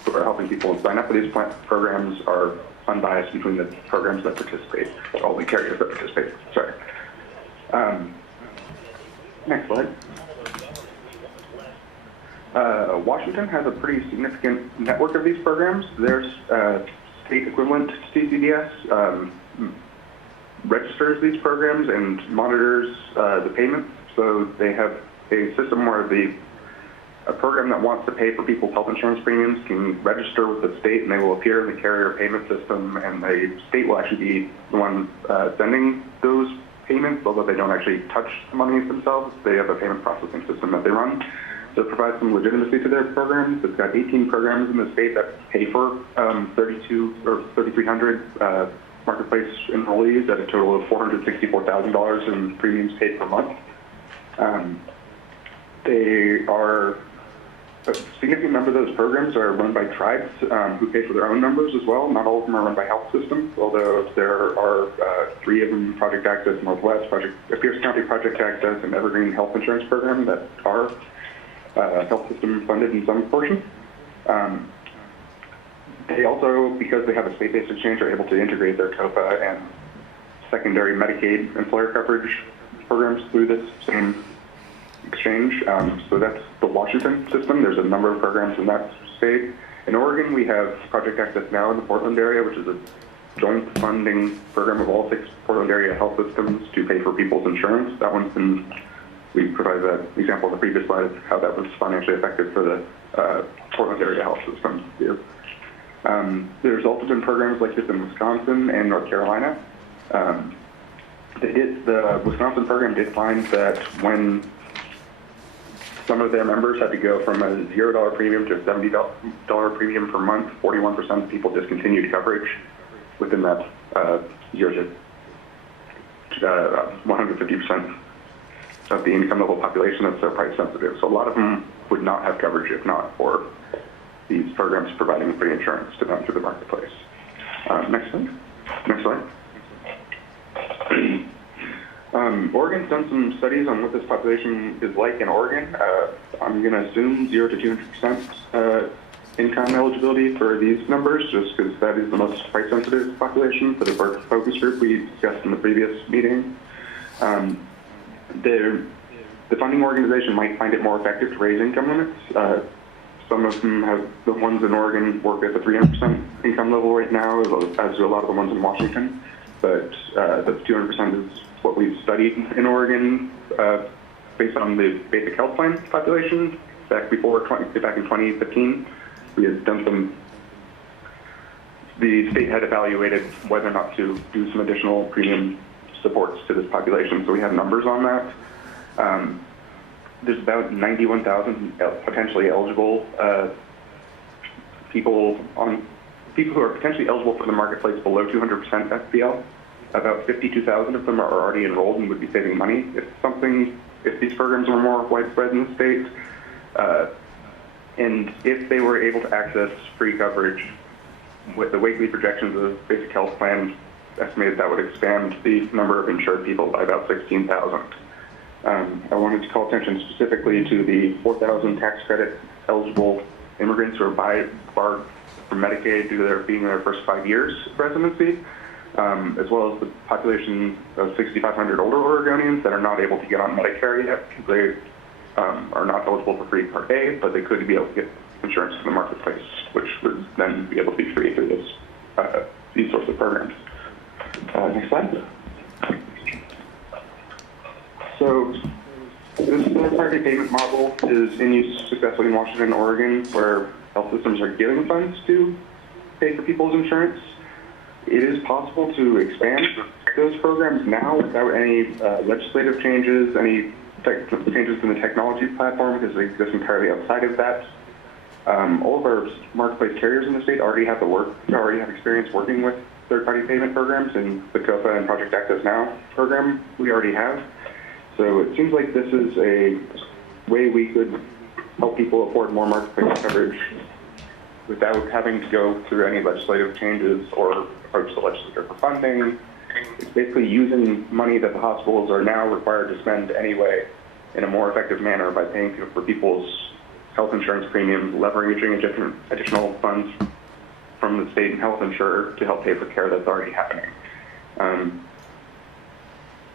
who are helping people sign up for these programs are unbiased between the programs that participate, all the carriers that participate. Sorry. Next slide. Washington has a pretty significant network of these programs. There's state equivalent to CCDS, registers these programs and monitors the payments. So they have a system where a program that wants to pay for people's health insurance premiums can register with the state, and they will appear in the carrier payment system, and the state will actually be the one sending those payments, although they don't actually touch the money themselves. They have a payment processing system that they run. So it provides some legitimacy to their programs. It's got 18 programs in the state that pay for 3,300 marketplace enrollees at a total of $464,000 in premiums paid per month. They are a significant number of those programs are run by tribes who pay for their own numbers as well. Not all of them are run by health systems, although there are 3 of them: Project Access Northwest, Pierce County Project Access, and Evergreen Health Insurance Program that are health system funded in some portion. They also, because they have a state-based exchange, are able to integrate their COPA and secondary Medicaid employer coverage programs through this same exchange. So that's the Washington system. There's a number of programs in that state. In Oregon, we have Project Access Now in the Portland area, which is a joint funding program of all 6 Portland area health systems to pay for people's insurance. That one's been, we provided that example in the previous slide of how that was financially effective for the Portland area health system here. There's also been programs like this in Wisconsin and North Carolina. The Wisconsin program did find that when some of their members had to go from a $0 premium to a $70 premium per month, 41% of people discontinued coverage within that 0 to 150% of the income level population that's so price sensitive. So a lot of them would not have coverage if not for these programs providing free insurance to them through the marketplace. Next slide. Next slide. Oregon's done some studies on what this population is like in Oregon. I'm going to assume 0 to 200% income eligibility for these numbers, just because that is the most price-sensitive population for the focus group we discussed in the previous meeting. The funding organization might find it more effective to raise income limits. Some of them have, the ones in Oregon work at the 300% income level right now, as do a lot of the ones in Washington. But the 200% is what we've studied in Oregon based on the basic health plan population back in 2015. We had done the state had evaluated whether or not to do some additional premium supports to this population, so we have numbers on that. There's about 91,000 potentially eligible people who are potentially eligible for the marketplace below 200% FPL. About 52,000 of them are already enrolled and would be saving money if these programs were more widespread in the state. And if they were able to access free coverage, with the weekly projections of basic health plan estimated that would expand the number of insured people by about 16,000. I wanted to call attention specifically to the 4,000 tax credit eligible immigrants who are barred from Medicaid due to their being their first 5 years of residency, as well as the population of 6,500 older Oregonians that are not able to get on Medicare yet because they are not eligible for free Part A, but they could be able to get insurance in the marketplace, which would then be able to be free through these sorts of programs. Next slide. So this third-party payment model is in use successfully in Washington and Oregon, where health systems are giving funds to pay for people's insurance. It is possible to expand those programs now without any legislative changes, any changes in the technology platform, because they exist entirely outside of that. All of our marketplace carriers in the state already have experience working with third-party payment programs in the COPA and Project Access Now program we already have. So it seems like this is a way we could help people afford more marketplace coverage without having to go through any legislative changes or approach the legislature for funding. It's basically using money that the hospitals are now required to spend anyway in a more effective manner by paying for people's health insurance premiums, leveraging additional funds from the state and health insurer to help pay for care that's already happening.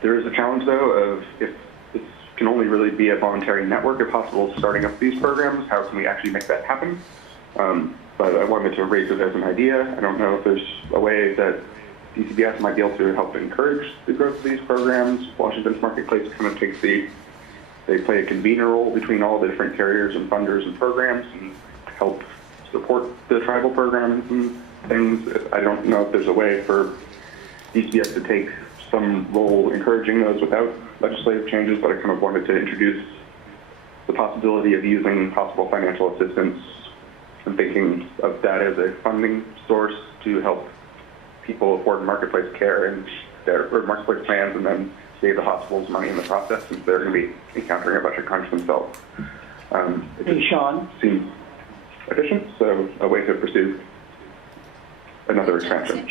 There is a challenge, though, of if this can only really be a voluntary network of hospitals starting up these programs, how can we actually make that happen? But I wanted to raise it as an idea. I don't know if there's a way that DCBS might be able to help encourage the growth of these programs. Washington's marketplace kind of they play a convener role between all the different carriers and funders and programs and help support the tribal programs and things. I don't know if there's a way for DCBS to take some role encouraging those without legislative changes, but I kind of wanted to introduce the possibility of using possible financial assistance and thinking of that as a funding source to help people afford marketplace care and or marketplace plans, and then save the hospitals money in the process, since they're going to be encountering a budget crunch themselves. Hey, Sean. Seems efficient, so a way to pursue another expansion.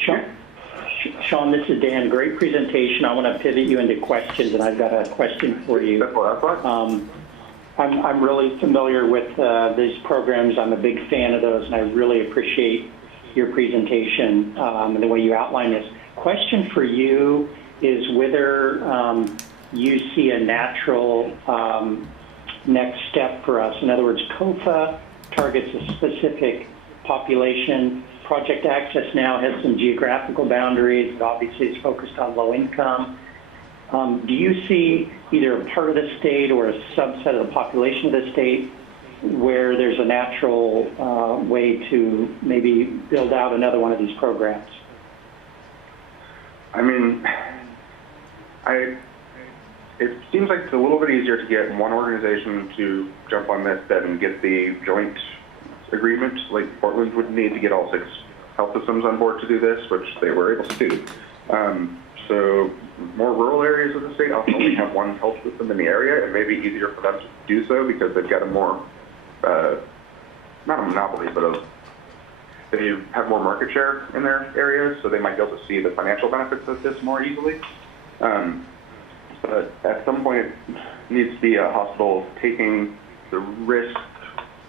Sean, this is Dan. Great presentation. I want to pivot you into questions, and I've got a question for you. That's what I thought. I'm really familiar with these programs. I'm a big fan of those, and I really appreciate your presentation and the way you outline this. Question for you is whether you see a natural next step for us. In other words, COFA targets a specific population. Project Access now has some geographical boundaries, but obviously it's focused on low income. Do you see either a part of the state or a subset of the population of the state where there's a natural way to maybe build out another one of these programs? I mean, it seems like it's a little bit easier to get one organization to jump on this than get the joint agreement. Like Portland would need to get all 6 health systems on board to do this, which they were able to do. So more rural areas of the state often only have one health system in the area. It may be easier for them to do so because they've got a more, not a monopoly, but they have more market share in their areas, so they might be able to see the financial benefits of this more easily. But at some point, it needs to be a hospital taking the risk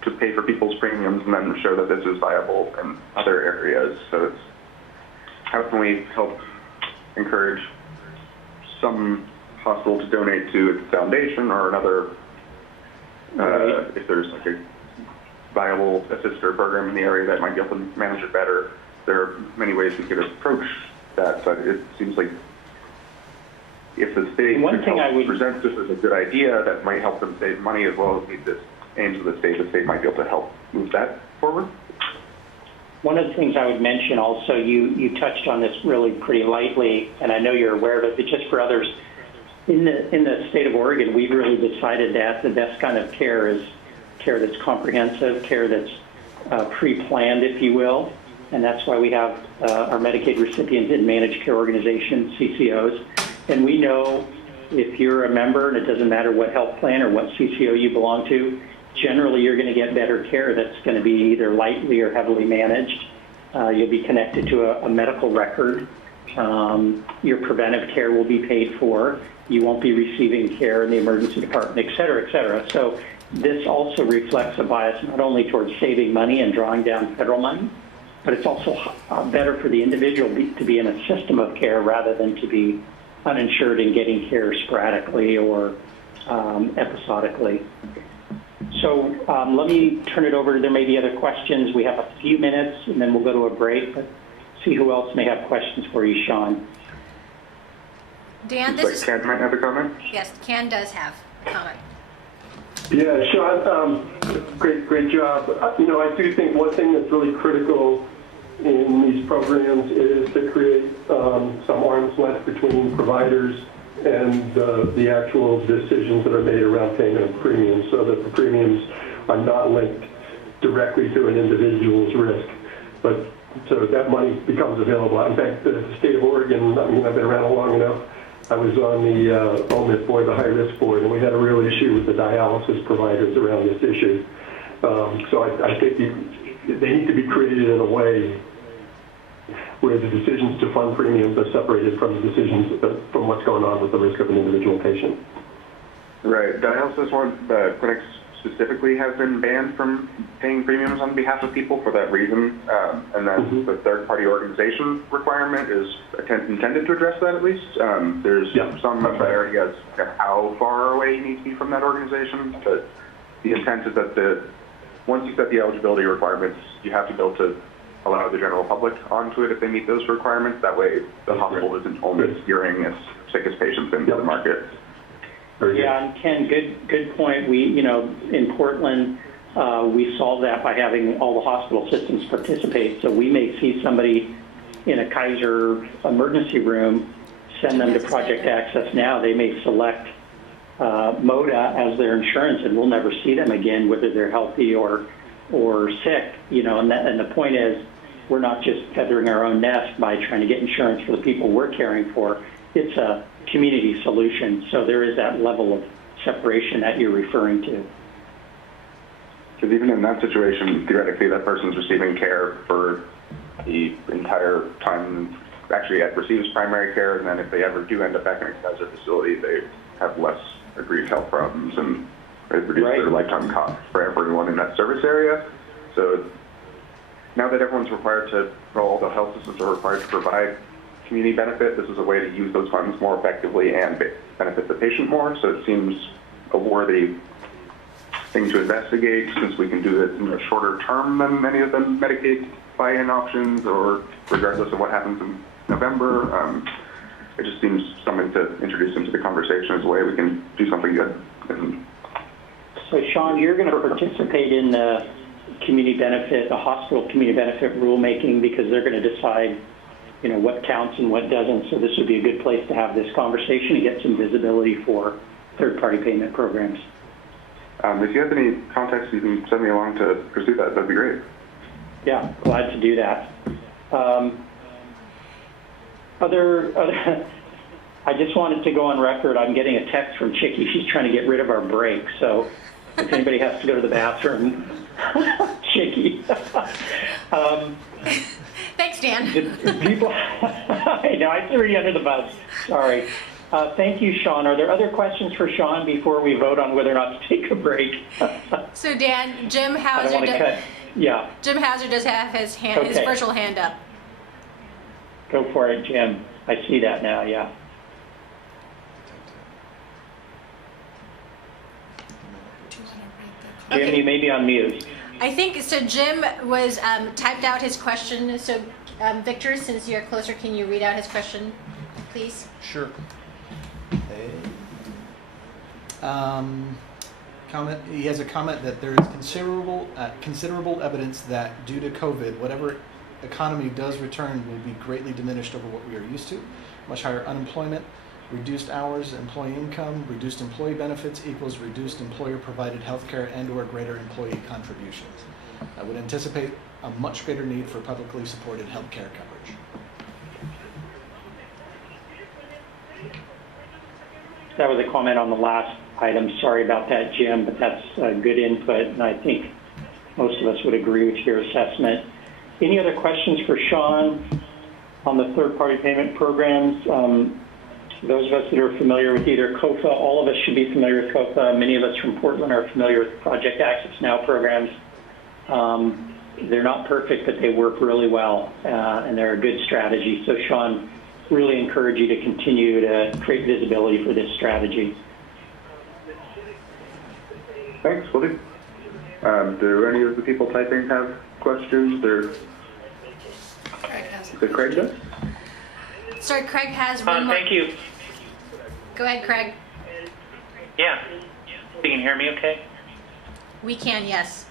to pay for people's premiums and then show that this is viable in other areas. So it's how can we help encourage some hospital to donate to its foundation or another, if there's like a viable assister program in the area that might be able to manage it better. There are many ways we could approach that, but it seems like if the state presents this as a good idea that might help them save money as well as meet the aims of the state might be able to help move that forward. One of the things I would mention also, you touched on this really pretty lightly, and I know you're aware of it, but just for others, in the state of Oregon, we've really decided that the best kind of care is care that's comprehensive, care that's pre-planned, if you will, and that's why we have our Medicaid recipients in managed care organizations, CCOs, and we know if you're a member, and it doesn't matter what health plan or what CCO you belong to, generally you're going to get better care that's going to be either lightly or heavily managed. You'll be connected to a medical record. Your preventive care will be paid for. You won't be receiving care in the emergency department, et cetera, et cetera. So this also reflects a bias not only towards saving money and drawing down federal money, but it's also better for the individual to be in a system of care rather than to be uninsured and getting care sporadically or episodically. So let me turn it over. There may be other questions. We have a few minutes, and then we'll go to a break. But see who else may have questions for you, Sean. Dan, this is... Ken might have a comment? Yes, Ken does have a comment. Yeah, Sean, great job. I do think one thing that's really critical in these programs is to create some arm's length between providers and the actual decisions that are made around payment of premiums, so that the premiums are not linked directly to an individual's risk, but so that money becomes available. In fact, the state of Oregon, I've been around long enough. I was on the OMIP board, the high-risk board, and we had a real issue with the dialysis providers around this issue. So I think they need to be created in a way where the decisions to fund premiums are separated from the decisions from what's going on with the risk of an individual patient. Right. Dialysis clinics specifically have been banned from paying premiums on behalf of people for that reason. And then the third-party organization requirement is intended to address that at least. There's some clarity as to how far away you need to be from that organization, but the intent is that once you set the eligibility requirements, you have to be able to allow the general public onto it if they meet those requirements. That way the hospital isn't only steering its sickest patients into the market. Yeah, and Ken, good point. We, in Portland, we solved that by having all the hospital systems participate. So we may see somebody in a Kaiser emergency room send them to Project Access Now, they may select MODA as their insurance, and we'll never see them again, whether they're healthy or sick. And the point is, we're not just feathering our own nest by trying to get insurance for the people we're caring for. It's a community solution, so there is that level of separation that you're referring to. Because even in that situation, theoretically, that person's receiving care for the entire time, actually receives primary care, and then if they ever do end up back in a cancer facility, they have less aggrieved health problems, and it reduces their lifetime cost for everyone in that service area. So now that everyone's required to, all the health systems are required to provide community benefit, this is a way to use those funds more effectively and benefit the patient more. So it seems a worthy thing to investigate, since we can do it in a shorter term than many of the Medicaid buy-in options, or regardless of what happens in November. It just seems something to introduce into the conversation as a way we can do something good. So Sean, you're going to participate in the community benefit, the hospital community benefit rulemaking, because they're going to decide, what counts and what doesn't. So this would be a good place to have this conversation and get some visibility for third-party payment programs. If you have any contacts, you can send me along to pursue that. That'd be great. Yeah, glad to do that. I just wanted to go on record. I'm getting a text from Chicky. She's trying to get rid of our break. So if anybody has to go to the bathroom, Chicky. Thanks, Dan. People, I know, I threw you under the bus. Sorry. Thank you, Sean. Are there other questions for Sean before we vote on whether or not to take a break? So Dan, Jim Hauser Jim Hauser does have his his virtual hand up. Go for it, Jim. I see that now, yeah. Jim, you may be on mute. I think, so Jim was typed out his question. So Victor, since you're closer, can you read out his question, please? Sure. He has a comment that there is considerable evidence that due to COVID, whatever economy does return will be greatly diminished over what we are used to. Much higher unemployment, reduced hours, employee income, reduced employee benefits equals reduced employer-provided health care and/or greater employee contributions. I would anticipate a much greater need for publicly supported health care coverage. That was a comment on the last item. Sorry about that, Jim, but that's good input, and I think most of us would agree with your assessment. Any other questions for Sean on the third-party payment programs? Those of us that are familiar with either COFA, all of us should be familiar with COFA. Many of us from Portland are familiar with Project Access Now programs. They're not perfect, but they work really well, and they're a good strategy. So, Sean, really encourage you to continue to create visibility for this strategy. Thanks, will do. Do any of the people typing have questions? Craig does? Sorry, Craig has one more. Thank you. Go ahead, Craig. Yeah. You can hear me okay? We can, yes.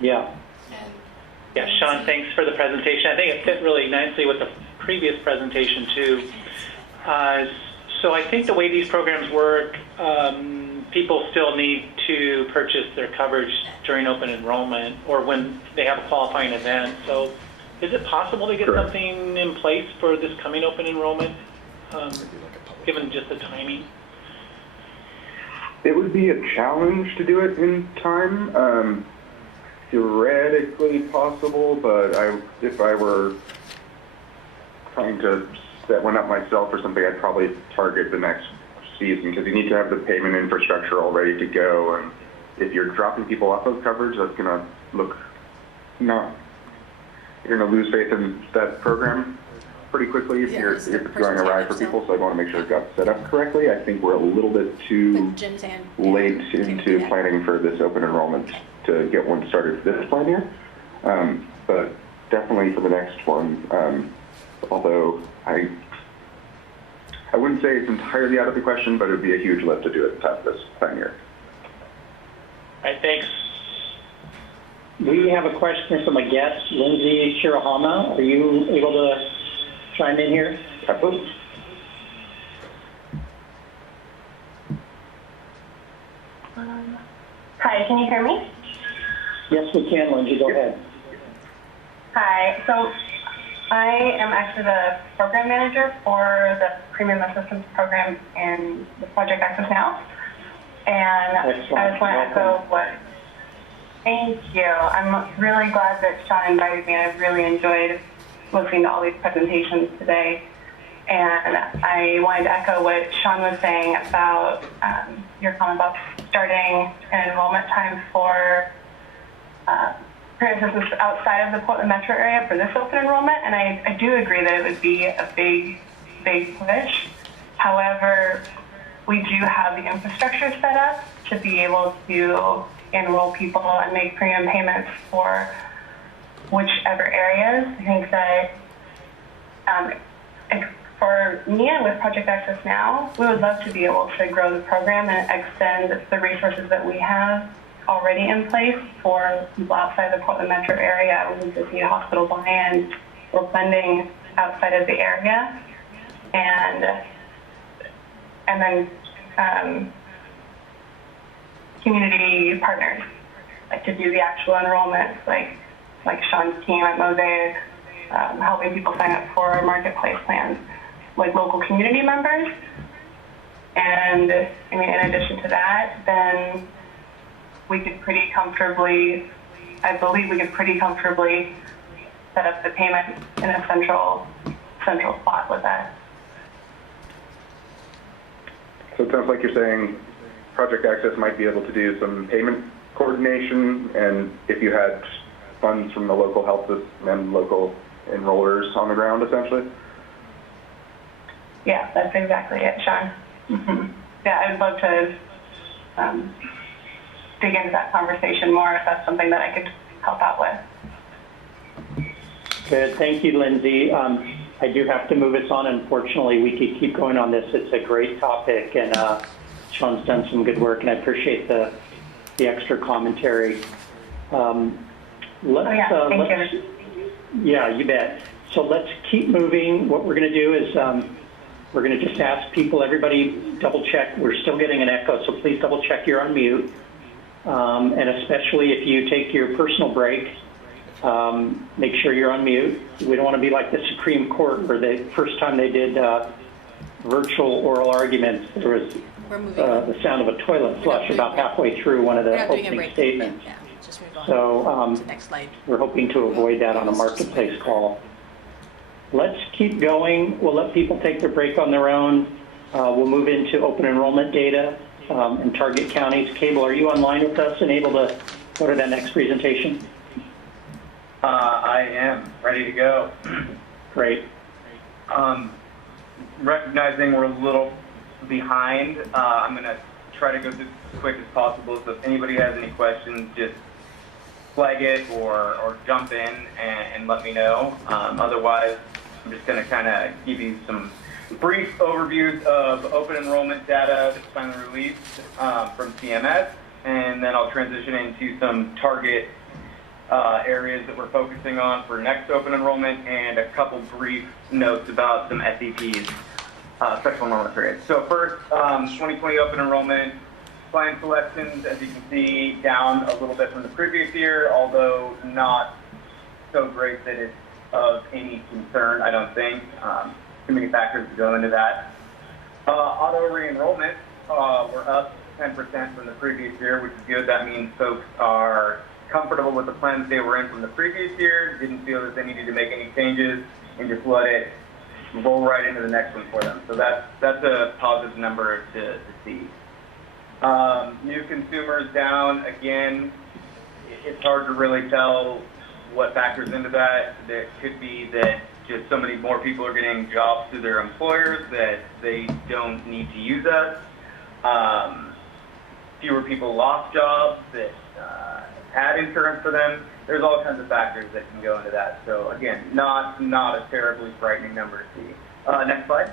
Yeah. Yeah, Sean, thanks for the presentation. I think it fit really nicely with the previous presentation, too. So I think the way these programs work, people still need to purchase their coverage during open enrollment or when they have a qualifying event. So is it possible to get something in place for this coming open enrollment, given just the timing? It would be a challenge to do it in time. Theoretically possible, but if I were trying to set one up myself or something, I'd probably target the next season, because you need to have the payment infrastructure all ready to go. And if you're dropping people off of coverage, that's going to look you're going to lose faith in that program pretty quickly if it's going awry for people. So I want to make sure it got set up correctly. I think we're a little bit too late into planning for this open enrollment to get one started this plan year. But definitely for the next one, although I wouldn't say it's entirely out of the question, but it would be a huge lift to do it this plan year. All right, thanks. We have a question from a guest, Lindsay Shirahama. Are you able to chime in here? Absolutely. can you hear me? Yes, we can, Lindsay, go ahead. Hi, so I am actually the program manager for the Premium Assistance Program in the Project Access Now. And Excellent. I just want to echo what, thank you. I'm really glad that Sean invited me. I've really enjoyed listening to all these presentations today. And I wanted to echo what Sean was saying about your comment about starting an enrollment time for Premium Assistance outside of the Portland metro area for this open enrollment. And I do agree that it would be a big push. However, we do have the infrastructure set up to be able to enroll people and make premium payments for whichever areas. I think that for me and with Project Access Now, we would love to be able to grow the program and extend the resources that we have already in place for people outside the Portland metro area. We just need a hospital buy-in or funding outside of the area. And then community partners, like to do the actual enrollments, like Sean's team at Mosaic, helping people sign up for marketplace plans, like local community members. And I mean, in addition to that, then we could pretty comfortably, I believe we could pretty comfortably set up the payment in a central spot with that. So it sounds like you're saying Project Access might be able to do some payment coordination, and if you had funds from the local health system and local enrollers on the ground, essentially? Yeah, that's exactly it, Sean. Mm-hmm. Yeah, I'd love to dig into that conversation more if that's something that I could help out with. Good, thank you, Lindsay. I do have to move us on. Unfortunately, we could keep going on this. It's a great topic, and Sean's done some good work, and I appreciate the extra commentary. Thank you. Yeah, you bet. So let's keep moving. What we're going to do is we're going to just ask people, everybody double check. We're still getting an echo, so please double check you're on mute. And especially if you take your personal break, make sure you're on mute. We don't want to be like the Supreme Court where the first time they did virtual oral arguments, there was the sound of a toilet flush about halfway through one of the opening statements. Yeah, just move on So to the next slide. we're hoping to avoid that on a marketplace call. Let's keep going. We'll let people take their break on their own. We'll move into open enrollment data in target counties. Cable, are you online with us and able to go to that next presentation? I am ready to go. Great. Recognizing we're a little behind, I'm going to try to go through as quick as possible. So if anybody has any questions, just flag it or jump in and let me know. Otherwise, I'm just going to kind of give you some brief overviews of open enrollment data that's finally released from CMS, and then I'll transition into some target areas that we're focusing on for next open enrollment, and a couple brief notes about some SEPs, special enrollment periods. So first, 2020 open enrollment plan selections, as you can see, down a little bit from the previous year, although not so great that it's of any concern, I don't think. Too many factors to go into that. Auto re-enrollment, we're up 10% from the previous year, which is good. That means folks are comfortable with the plans they were in from the previous year, didn't feel that they needed to make any changes, and just let it roll right into the next one for them. So that's a positive number to see. New consumers down again. It's hard to really tell what factors into that. There could be that just so many more people are getting jobs through their employers that they don't need to use us. Fewer people lost jobs that had insurance for them. There's all kinds of factors that can go into that. So again, not a terribly frightening number to see. Next slide.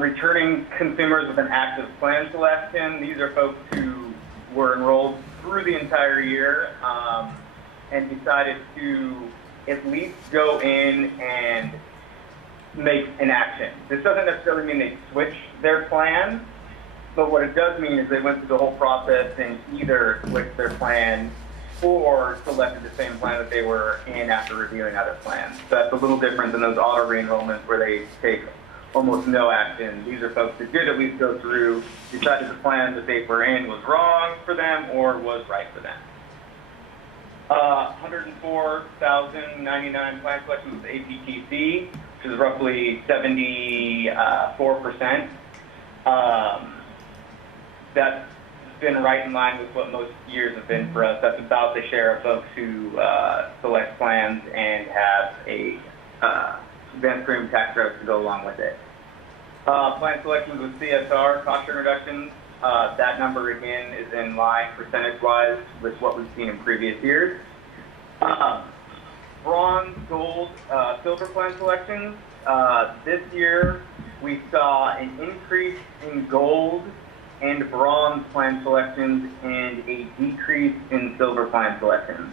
Returning consumers with an active plan selection. These are folks who were enrolled through the entire year and decided to at least go in and make an action. This doesn't necessarily mean they switch their plan, But what it does mean is they went through the whole process and either switched their plan or selected the same plan that they were in after reviewing other plans. So that's a little different than those auto re-enrollments where they take almost no action. These are folks that did at least go through, decided the plan that they were in was wrong for them or was right for them. 104,099 plan selections with APTC, which is roughly 74%. That's been right in line with what most years have been for us. That's about the share of folks who select plans and have a advanced premium tax credit to go along with it. Plan selections with CSR, cost sharing reductions, that number again is in line percentage-wise with what we've seen in previous years. Bronze, gold, silver plan selections. This year we saw an increase in gold and bronze plan selections and a decrease in silver plan selections.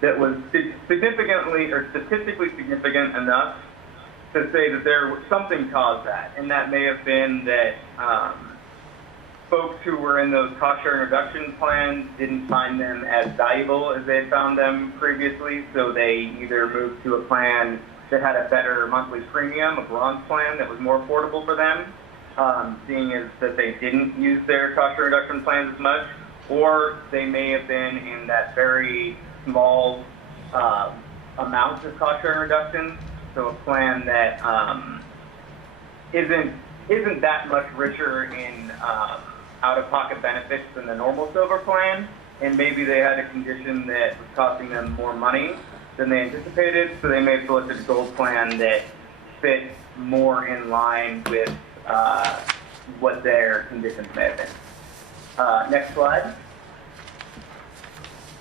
That was significantly or statistically significant enough to say that there was something caused that, and that may have been that folks who were in those cost sharing reduction plans didn't find them as valuable as they had found them previously, so they either moved to a plan that had a better monthly premium, a bronze plan that was more affordable for them, seeing as that they didn't use their cost sharing reduction plans as much, or they may have been in that very small amount of cost sharing reductions, so a plan that isn't that much richer in out-of-pocket benefits than the normal silver plan, and maybe they had a condition that was costing them more money than they anticipated, so they may have selected a gold plan that fit more in line with what their conditions may have been. Next slide.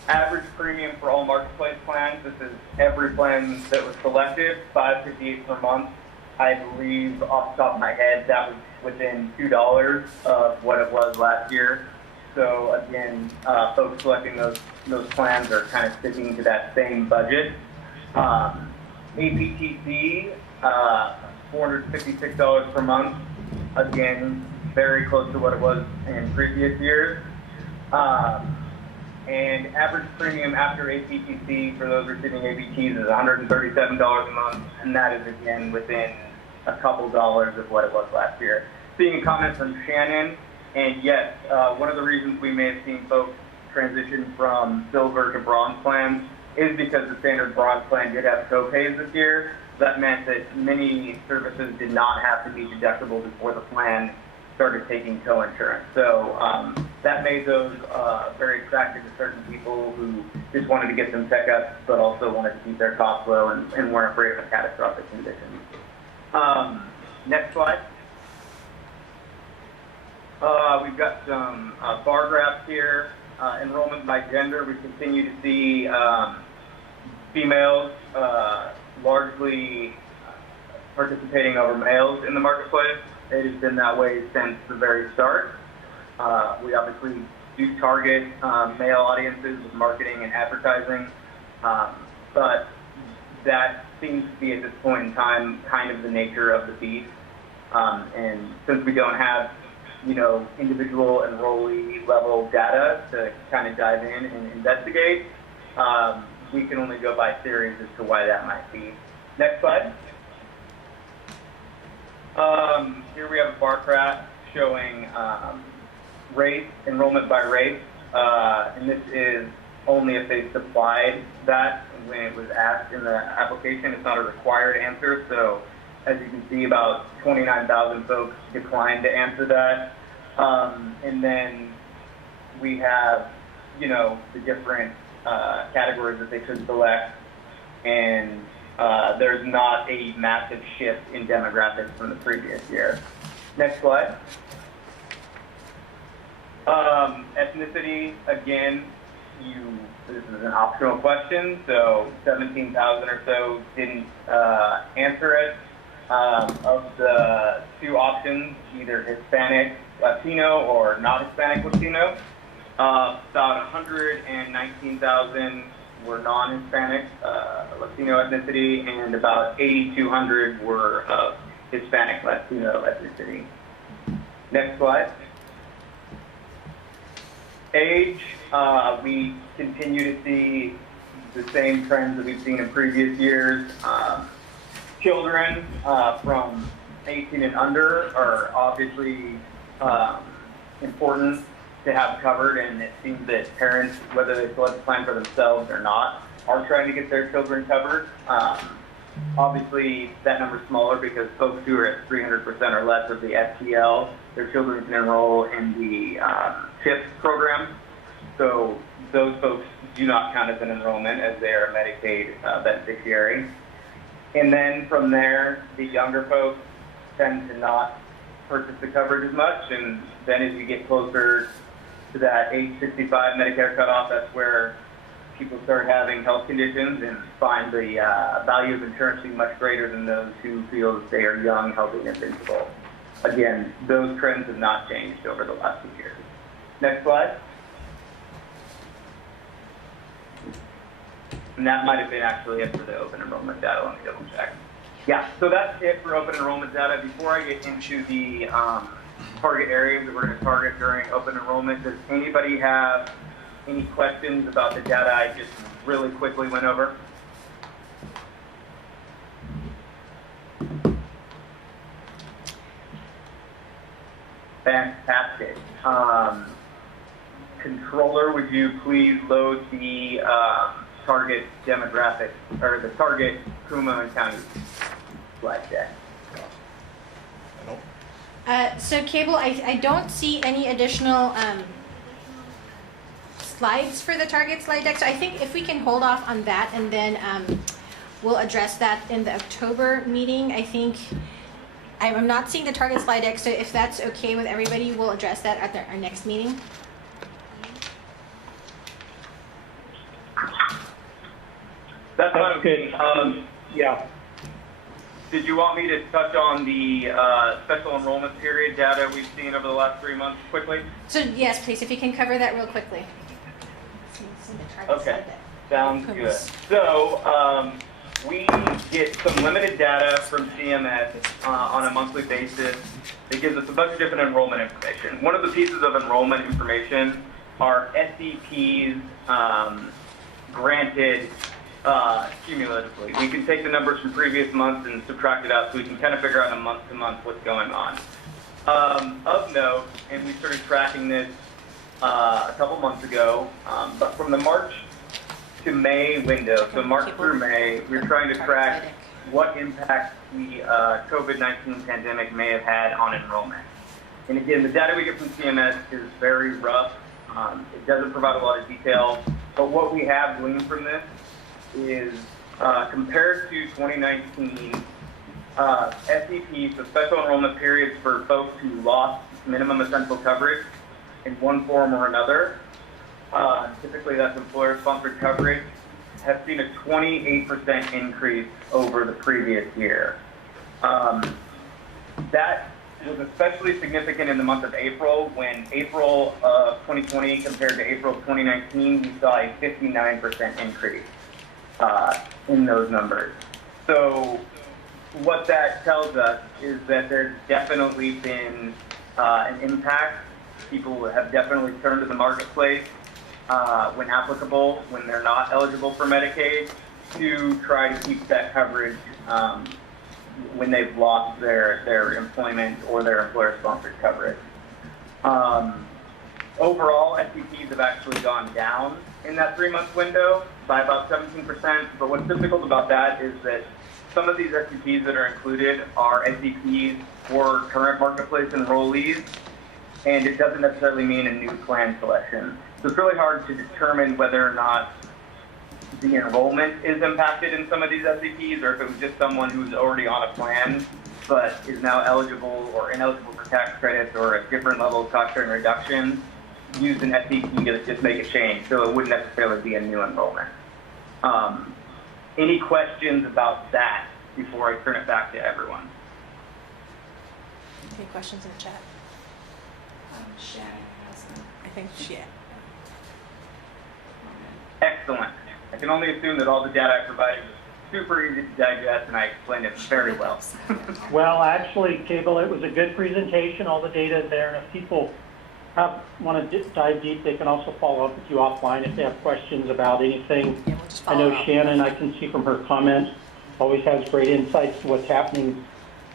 Average premium for all marketplace plans. This is every plan that was selected, $5.58 per month. I believe off the top of my head that was within $2 of what it was last year. So again, folks selecting those plans are kind of sticking to that same budget. APTC, $456 per month. Again, very close to what it was in previous years. And average premium after APTC for those receiving APTs is $137 a month, and that is again within a couple dollars of what it was last year. Seeing a comment from Shannon, and yes, one of the reasons we may have seen folks transition from silver to bronze plans is because the standard bronze plan did have co-pays this year. That meant that many services did not have to be deductible before the plan started taking co-insurance. So that made those very attractive to certain people who just wanted to get some checkups, but also wanted to keep their costs low and weren't afraid of a catastrophic condition. Next slide. We've got some bar graphs here. Enrollment by gender, we continue to see females largely participating over males in the marketplace. It has been that way since the very start. We obviously do target male audiences with marketing and advertising, but that seems to be at this point in time kind of the nature of the beast. And since we don't have, individual enrollee level data to kind of dive in and investigate, we can only go by theories as to why that might be. Next slide. Here we have a bar graph showing race, enrollment by race, and this is only if they supplied that when it was asked in the application. It's not a required answer, so as you can see, about 29,000 folks declined to answer that. And then we have, the different categories that they could select, and there's not a massive shift in demographics from the previous year. Next slide. Ethnicity, again, this is an optional question, so 17,000 or so didn't answer it. Of the two options, either Hispanic Latino or not Hispanic Latino, about 119,000 were non-Hispanic Latino ethnicity, and about 8,200 were of Hispanic Latino ethnicity. Next slide. age, we continue to see the same trends that we've seen in previous years. Children from 18 and under are obviously important to have covered, and it seems that parents, whether they select a plan for themselves or not, are trying to get their children covered. Obviously, that number's smaller because folks who are at 300% or less of the FTL, their children can enroll in the CHIP program. So those folks do not count as an enrollment as they are a Medicaid beneficiary. And then from there, the younger folks tend to not purchase the coverage as much. And then as you get closer to that age 65 Medicare cutoff, that's where people start having health conditions and find the value of insurance being much greater than those who feel that they are young, healthy, and invincible. Again, those trends have not changed over the last few years. Next slide. And that might have been actually it for the open enrollment data. Let me double check. Yeah, so that's it for open enrollment data. Before I get into the target areas that we're going to target during open enrollment, does anybody have any questions about the data I just really quickly went over? Fantastic. Controller, would you please load the target demographic, or the target Kuma and County slide deck? So Cable, I don't see any additional slides for the target slide deck. So I think if we can hold off on that and then we'll address that in the October meeting. I think I'm not seeing the target slide deck, so if that's okay with everybody, we'll address that at our next meeting. That's not okay. Yeah. Did you want me to touch on the special enrollment period data we've seen over the last 3 months quickly? So yes, please, if you can cover that real quickly. Okay, sounds good. So we get some limited data from CMS on a monthly basis. It gives us a bunch of different enrollment information. One of the pieces of enrollment information are SEPs granted cumulatively. We can take the numbers from previous months and subtract it out so we can kind of figure out on a month-to-month what's going on. Of note, and we started tracking this a couple months ago, but from the March to May window, so March through May, we're trying to track what impact the COVID-19 pandemic may have had on enrollment. And again, the data we get from CMS is very rough. It doesn't provide a lot of detail, but what we have gleaned from this is compared to 2019, SEP, so special enrollment periods for folks who lost minimum essential coverage in one form or another, typically that's employer-sponsored coverage, have seen a 28% increase over the previous year. That was especially significant in the month of April, when April of 2020 compared to April of 2019, we saw a 59% increase in those numbers. So what that tells us is that there's definitely been an impact. People have definitely turned to the marketplace when applicable, when they're not eligible for Medicaid, to try to keep that coverage when they've lost their employment or their employer-sponsored coverage. Overall, SEPs have actually gone down in that 3-month window by about 17%, but what's difficult about that is that some of these SEPs that are included are SEPs for current marketplace enrollees, and it doesn't necessarily mean a new plan selection. So it's really hard to determine whether or not the enrollment is impacted in some of these SEPs, or if it was just someone who's already on a plan but is now eligible or ineligible for tax credits or a different level of cost sharing reduction, use an SEP to just make a change, so it wouldn't necessarily be a new enrollment. Any questions about that before I turn it back to everyone? Any questions in the chat? Shannon has them. I think yeah. Excellent. I can only assume that all the data I provided was super easy to digest, and I explained it very well. Well, actually, Cable, it was a good presentation. All the data is there, and if people want to dive deep, they can also follow up with you offline if they have questions about anything. Yeah, we'll just I follow know up. Shannon, I can see from her comments, always has great insights to what's happening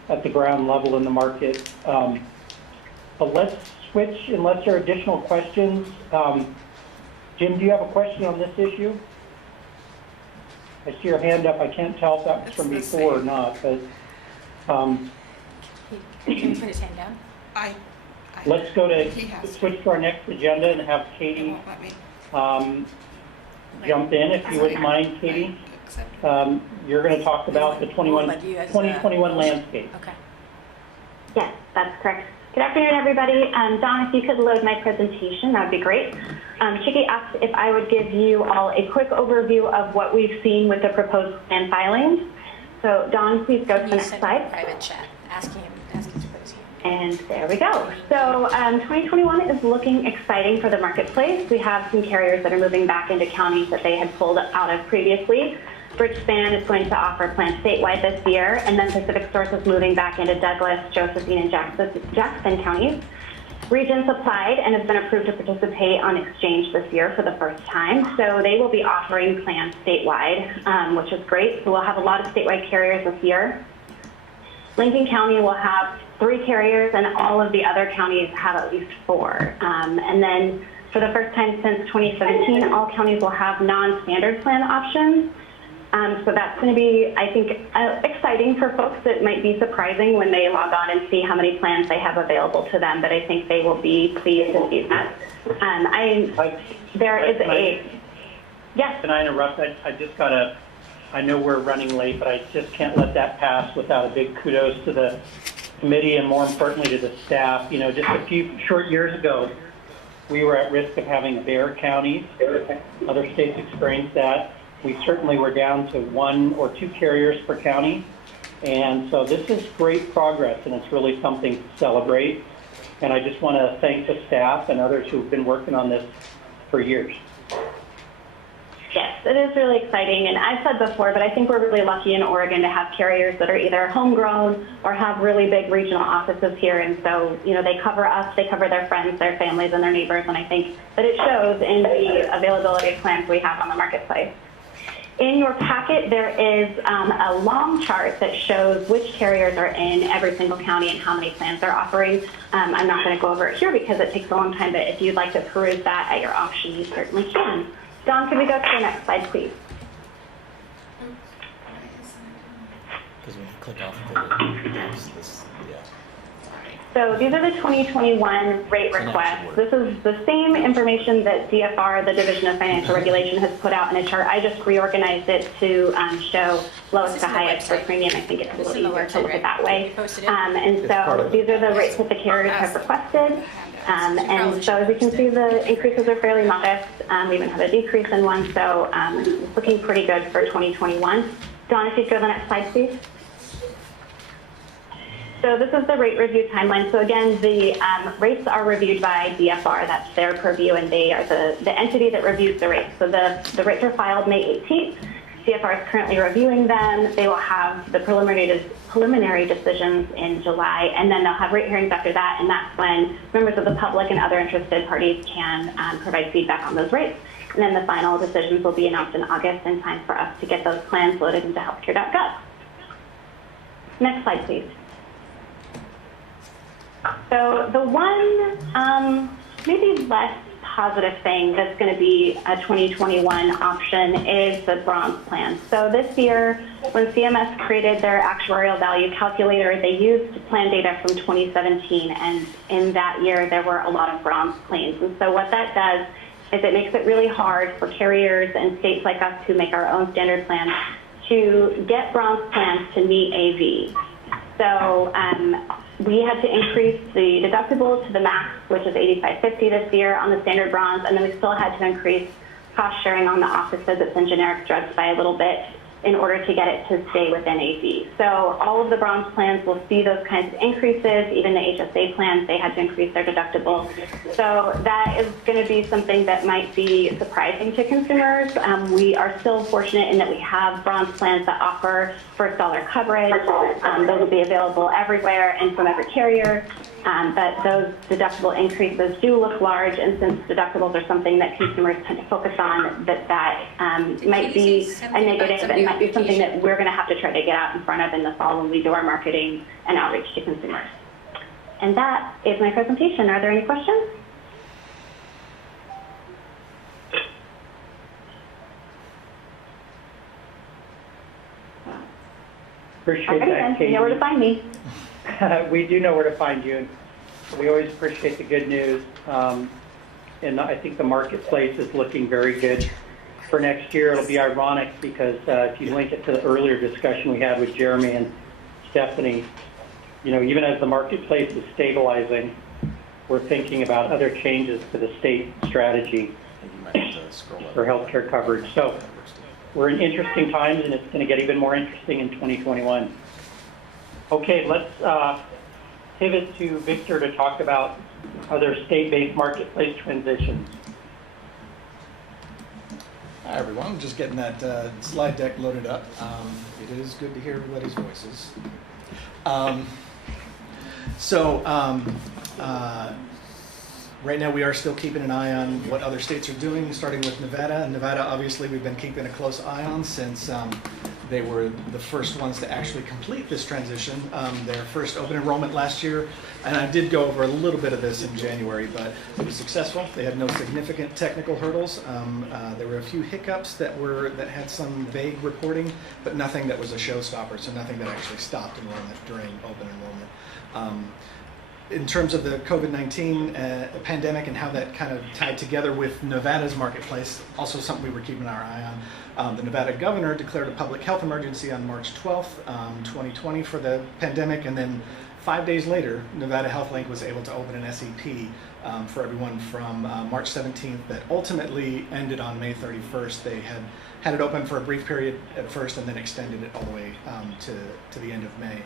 at the ground level in the market. But let's switch, unless there are additional questions. Jim, do you have a question on this issue? I see your hand up. I can't tell if that was It's from the before or same. not, but Can you put his hand down? let's go to, He has to. switch to our next agenda and have It Katie won't let me jump in, if you wouldn't mind, Katie. accept. You're going to talk about the Let you guys, 2021 landscape. Okay. Yes, that's correct. Good afternoon, everybody. Don, if you could load my presentation, that would be great. Chicky asked if I would give you all a quick overview of what we've seen with the proposed plan filings. So, Don, please go to the You next sent slide. a private chat, asking him to put his hand. And there we go. So 2021 is looking exciting for the marketplace. We have some carriers that are moving back into counties that they had pulled out of previously. Bridgespan is going to offer plans statewide this year, and then Pacific Source is moving back into Douglas, Josephine, and Jackson counties. Regions applied and has been approved to participate on exchange this year for the first time. So they will be offering plans statewide, which is great. So we'll have a lot of statewide carriers this year. Lincoln County will have 3 carriers, and all of the other counties have at least 4. And then for the first time since 2017, all counties will have non-standard plan options. So that's going to be, I think, exciting for folks. It might be surprising when they log on and see how many plans they have available to them, but I think they will be pleased to see that. Yes. Can I interrupt? I just got to, I know we're running late, but I just can't let that pass without a big kudos to the committee and more importantly to the staff. You know, just a few short years ago, we were at risk of having bare counties. Other states experienced that. We certainly were down to 1 or 2 carriers per county. And so this is great progress, and it's really something to celebrate. And I just want to thank the staff and others who've been working on this for years. Yes, it is really exciting. And I've said before, but I think we're really lucky in Oregon to have carriers that are either homegrown or have really big regional offices here. And so, you know, they cover us, they cover their friends, their families, and their neighbors. And I think that it shows in the availability of plans we have on the marketplace. In your packet, there is a long chart that shows which carriers are in every single county and how many plans they're offering. I'm not going to go over it here because it takes a long time, but if you'd like to peruse that at your option, you certainly can. Don, can we go to the next slide, please? Because when you click off the, this, yeah. So these are the 2021 rate requests. This is the same information that DFR, the Division of Financial Regulation, has put out in a chart. I just reorganized it to show lowest to highest for premium. I think it's a little easier to look at that way. And so these are the rates that the carriers have requested. And so as you can see, the increases are fairly modest. We even have a decrease in one, so it's looking pretty good for 2021. Dawn, if you go to the next slide, please. So this is the rate review timeline. So again, the rates are reviewed by DFR. That's their purview, and they are the entity that reviews the rates. So the rates are filed May 18th. DFR is currently reviewing them. They will have the preliminary decisions in July, and then they'll have rate hearings after that, and that's when members of the public and other interested parties can provide feedback on those rates. And then the final decisions will be announced in August in time for us to get those plans loaded into healthcare.gov. Next slide, please. So the one maybe less positive thing that's going to be a 2021 option is the bronze plan. So this year, when CMS created their actuarial value calculator, they used plan data from 2017, and in that year there were a lot of bronze claims. And so what that does is it makes it really hard for carriers and states like us who make our own standard plans to get bronze plans to meet AV. So we had to increase the deductible to the max, which is $85.50 this year on the standard bronze, and then we still had to increase cost sharing on the office visits and generic drugs by a little bit in order to get it to stay within AV. So all of the bronze plans will see those kinds of increases. Even the HSA plans, they had to increase their deductible. So that is going to be something that might be surprising to consumers. We are still fortunate in that we have bronze plans that offer first dollar coverage. Those will be available everywhere and from every carrier. but those deductible increases do look large, and since deductibles are something that consumers tend to focus on, that might be a negative and might be something that we're going to have to try to get out in front of in the fall when we do our marketing and outreach to consumers. And that is my presentation. Are there any questions? Appreciate Okay, that, then, Katie. you know where to find me. We do know where to find you. We always appreciate the good news. And I think the marketplace is looking very good for next year. It'll be ironic because if you link it to the earlier discussion we had with Jeremy and Stephanie, you know, even as the marketplace is stabilizing, we're thinking about other changes to the state strategy for healthcare coverage. So we're in interesting times, and it's going to get even more interesting in 2021. Okay, let's pivot to Victor to talk about other state-based marketplace transitions. Hi, everyone. Just getting that slide deck loaded up. It is good to hear everybody's voices. Right now we are still keeping an eye on what other states are doing, starting with Nevada. Nevada, obviously, we've been keeping a close eye on since they were the first ones to actually complete this transition. Their first open enrollment last year, and I did go over a little bit of this in January, but it was successful. They had no significant technical hurdles. There were a few hiccups that had some vague reporting, but nothing that was a showstopper, so nothing that actually stopped enrollment during open enrollment. In terms of the COVID-19 pandemic and how that kind of tied together with Nevada's marketplace, also something we were keeping our eye on. The Nevada governor declared a public health emergency on March 12th, 2020 for the pandemic, and then 5 days later, Nevada HealthLink was able to open an SEP for everyone from March 17th that ultimately ended on May 31st. They had it open for a brief period at first and then extended it all the way to the end of May.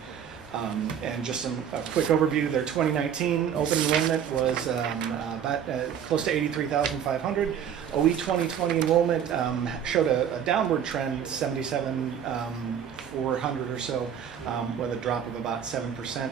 And just a quick overview, their 2019 open enrollment was about close to 83,500. OE 2020 enrollment showed a downward trend, 77,400 or so, with a drop of about 7%.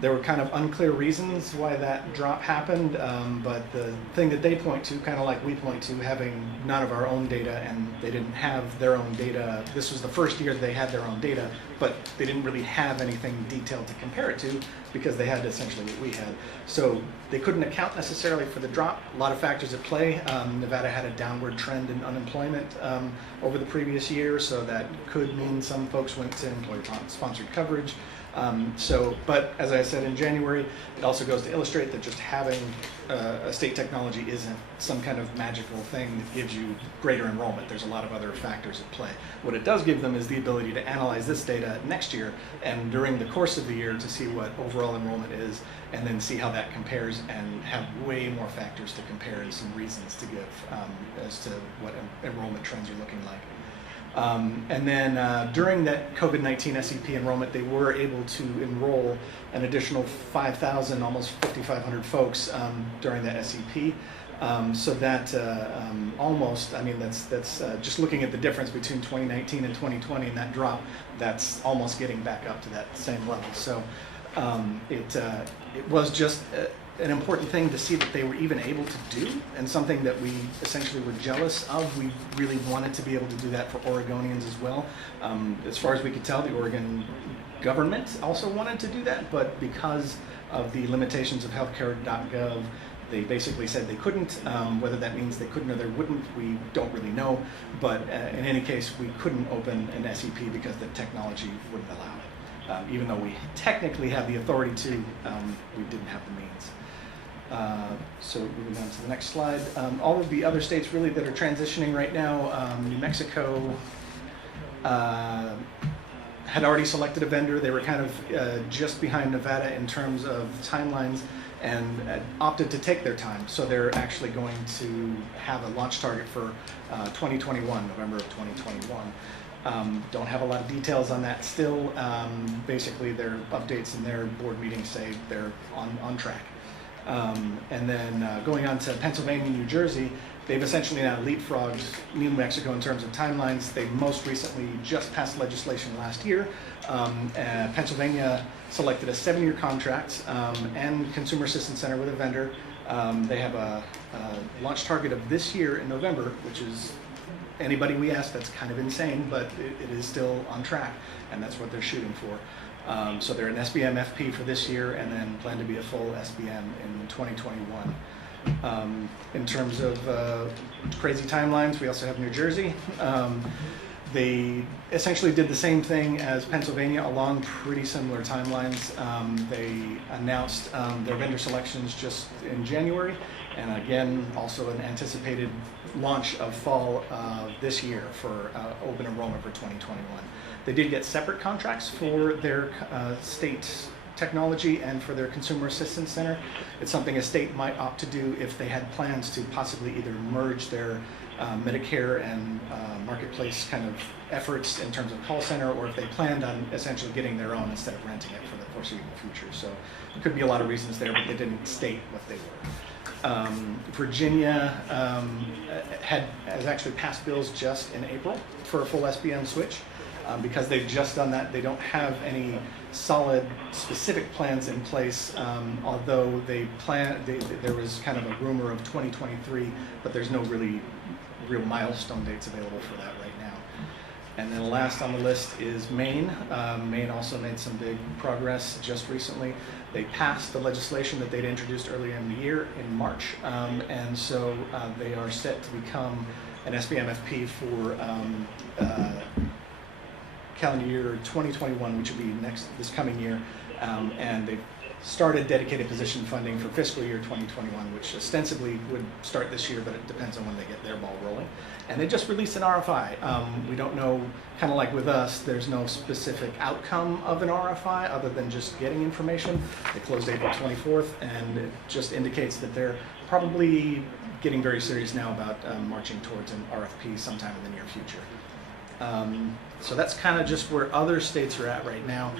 There were kind of unclear reasons why that drop happened, but the thing that they point to, kind of like we point to, having none of our own data, and they didn't have their own data. This was the first year they had their own data, but they didn't really have anything detailed to compare it to because they had essentially what we had. So they couldn't account necessarily for the drop. A lot of factors at play. Nevada had a downward trend in unemployment over the previous year, so that could mean some folks went to employer-sponsored coverage. But as I said in January, it also goes to illustrate that just having a state technology isn't some kind of magical thing that gives you greater enrollment. There's a lot of other factors at play. What it does give them is the ability to analyze this data next year and during the course of the year to see what overall enrollment is, and then see how that compares and have way more factors to compare and some reasons to give as to what enrollment trends are looking like. And then during that COVID-19 SEP enrollment, they were able to enroll an additional 5,000, almost 5,500 folks during that SEP. So that almost, I mean, that's just looking at the difference between 2019 and 2020 and that drop, that's almost getting back up to that same level. So it was just an important thing to see that they were even able to do, and something that we essentially were jealous of. We really wanted to be able to do that for Oregonians as well. As far as we could tell, the Oregon government also wanted to do that, but because of the limitations of healthcare.gov, they basically said they couldn't. Whether that means they couldn't or they wouldn't, we don't really know. But in any case, we couldn't open an SEP because the technology wouldn't allow it. Even though we technically have the authority to, we didn't have the means. So moving on to the next slide. All of the other states really that are transitioning right now, New Mexico had already selected a vendor. They were kind of just behind Nevada in terms of timelines and opted to take their time. So they're actually going to have a launch target for 2021, November of 2021. Don't have a lot of details on that still. Basically, their updates in their board meetings say they're on track. And then going on to Pennsylvania, New Jersey, they've essentially now leapfrogged New Mexico in terms of timelines. They most recently just passed legislation last year. Pennsylvania selected a 7-year contract and Consumer Assistance Center with a vendor. They have a launch target of this year in November, which is anybody we ask, that's kind of insane, but it is still on track, and that's what they're shooting for. So they're an SBM FP for this year, and then plan to be a full SBM in 2021. In terms of crazy timelines, we also have New Jersey. They essentially did the same thing as Pennsylvania along pretty similar timelines. They announced their vendor selections just in January, and again, also an anticipated launch of fall this year for open enrollment for 2021. They did get separate contracts for their state technology and for their Consumer Assistance Center. It's something a state might opt to do if they had plans to possibly either merge their Medicare and marketplace kind of efforts in terms of call center, or if they planned on essentially getting their own instead of renting it for the foreseeable future. So there could be a lot of reasons there, but they didn't state what they were. Virginia has actually passed bills just in April for a full SBM switch. Because they've just done that, they don't have any solid specific plans in place, although there was kind of a rumor of 2023, but there's no real milestone dates available for that right now. And then last on the list is Maine. Maine also made some big progress just recently. They passed the legislation that they'd introduced earlier in the year in March, and so they are set to become an SBM FP for calendar year 2021, which will be this coming year, and they've started dedicated position funding for fiscal year 2021, which ostensibly would start this year, but it depends on when they get their ball rolling. And they just released an RFI. We don't know, kind of like with us, there's no specific outcome of an RFI other than just getting information. They closed April 24th, and it just indicates that they're probably getting very serious now about marching towards an RFP sometime in the near future. So that's kind of just where other states are at right now.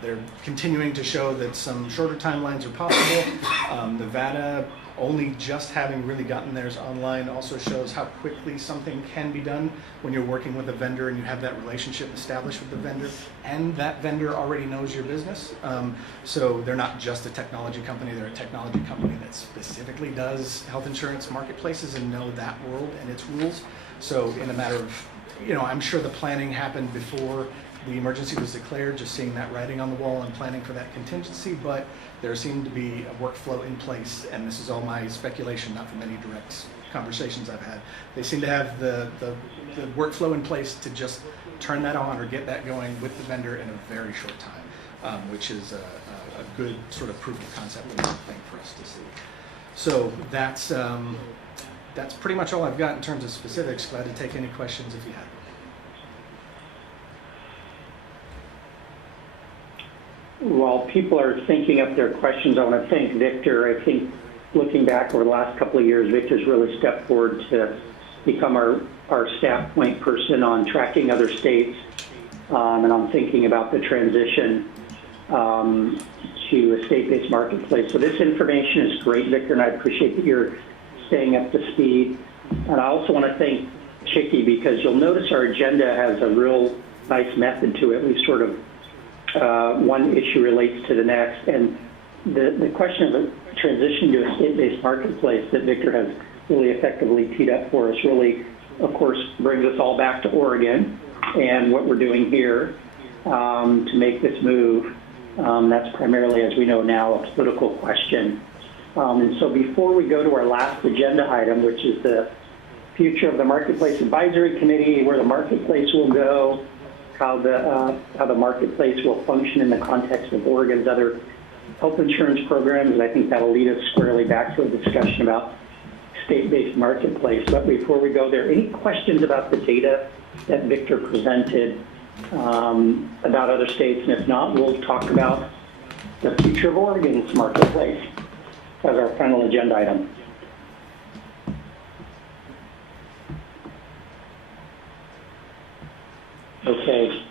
They're continuing to show that some shorter timelines are possible. Nevada, only just having really gotten theirs online, also shows how quickly something can be done when you're working with a vendor and you have that relationship established with the vendor, and that vendor already knows your business. So they're not just a technology company, they're a technology company that specifically does health insurance marketplaces and know that world and its rules. So in a matter of, I'm sure the planning happened before the emergency was declared, just seeing that writing on the wall and planning for that contingency, but there seemed to be a workflow in place, and this is all my speculation, not from any direct conversations I've had. They seem to have the workflow in place to just turn that on or get that going with the vendor in a very short time, which is a good sort of proof of concept thing for us to see. So that's pretty much all I've got in terms of specifics. Glad to take any questions if you have. While people are thinking up their questions, I want to thank Victor. I think looking back over the last couple of years, Victor's really stepped forward to become our staff point person on tracking other states. And I'm thinking about the transition to a state-based marketplace. So this information is great, Victor, and I appreciate that you're staying up to speed. And I also want to thank Chicky, because you'll notice our agenda has a real nice method to it. We sort of one issue relates to the next, and the question of a transition to a state-based marketplace that Victor has really effectively teed up for us really, of course, brings us all back to Oregon and what we're doing here to make this move. That's primarily, as we know now, a political question. And so before we go to our last agenda item, which is the future of the Marketplace Advisory Committee, where the marketplace will go, how the marketplace will function in the context of Oregon's other health insurance programs, and I think that'll lead us squarely back to a discussion about state-based marketplace. But before we go there, any questions about the data that Victor presented about other states? And if not, we'll talk about the future of Oregon's marketplace as our final agenda item. Okay,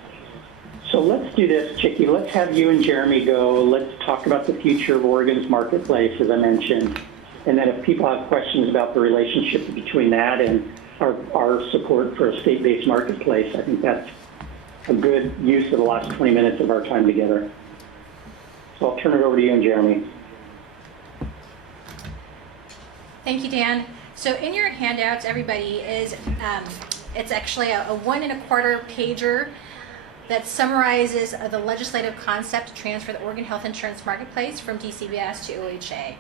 so let's do this, Chicky. Let's have you and Jeremy go. Let's talk about the future of Oregon's marketplace, as I mentioned. And then if people have questions about the relationship between that and our support for a state-based marketplace, I think that's a good use of the last 20 minutes of our time together. So I'll turn it over to you and Jeremy. Thank you, Dan. So in your handouts, everybody, is it's actually a 1 1/4 pager that summarizes the legislative concept to transfer the Oregon Health Insurance Marketplace from DCBS to OHA.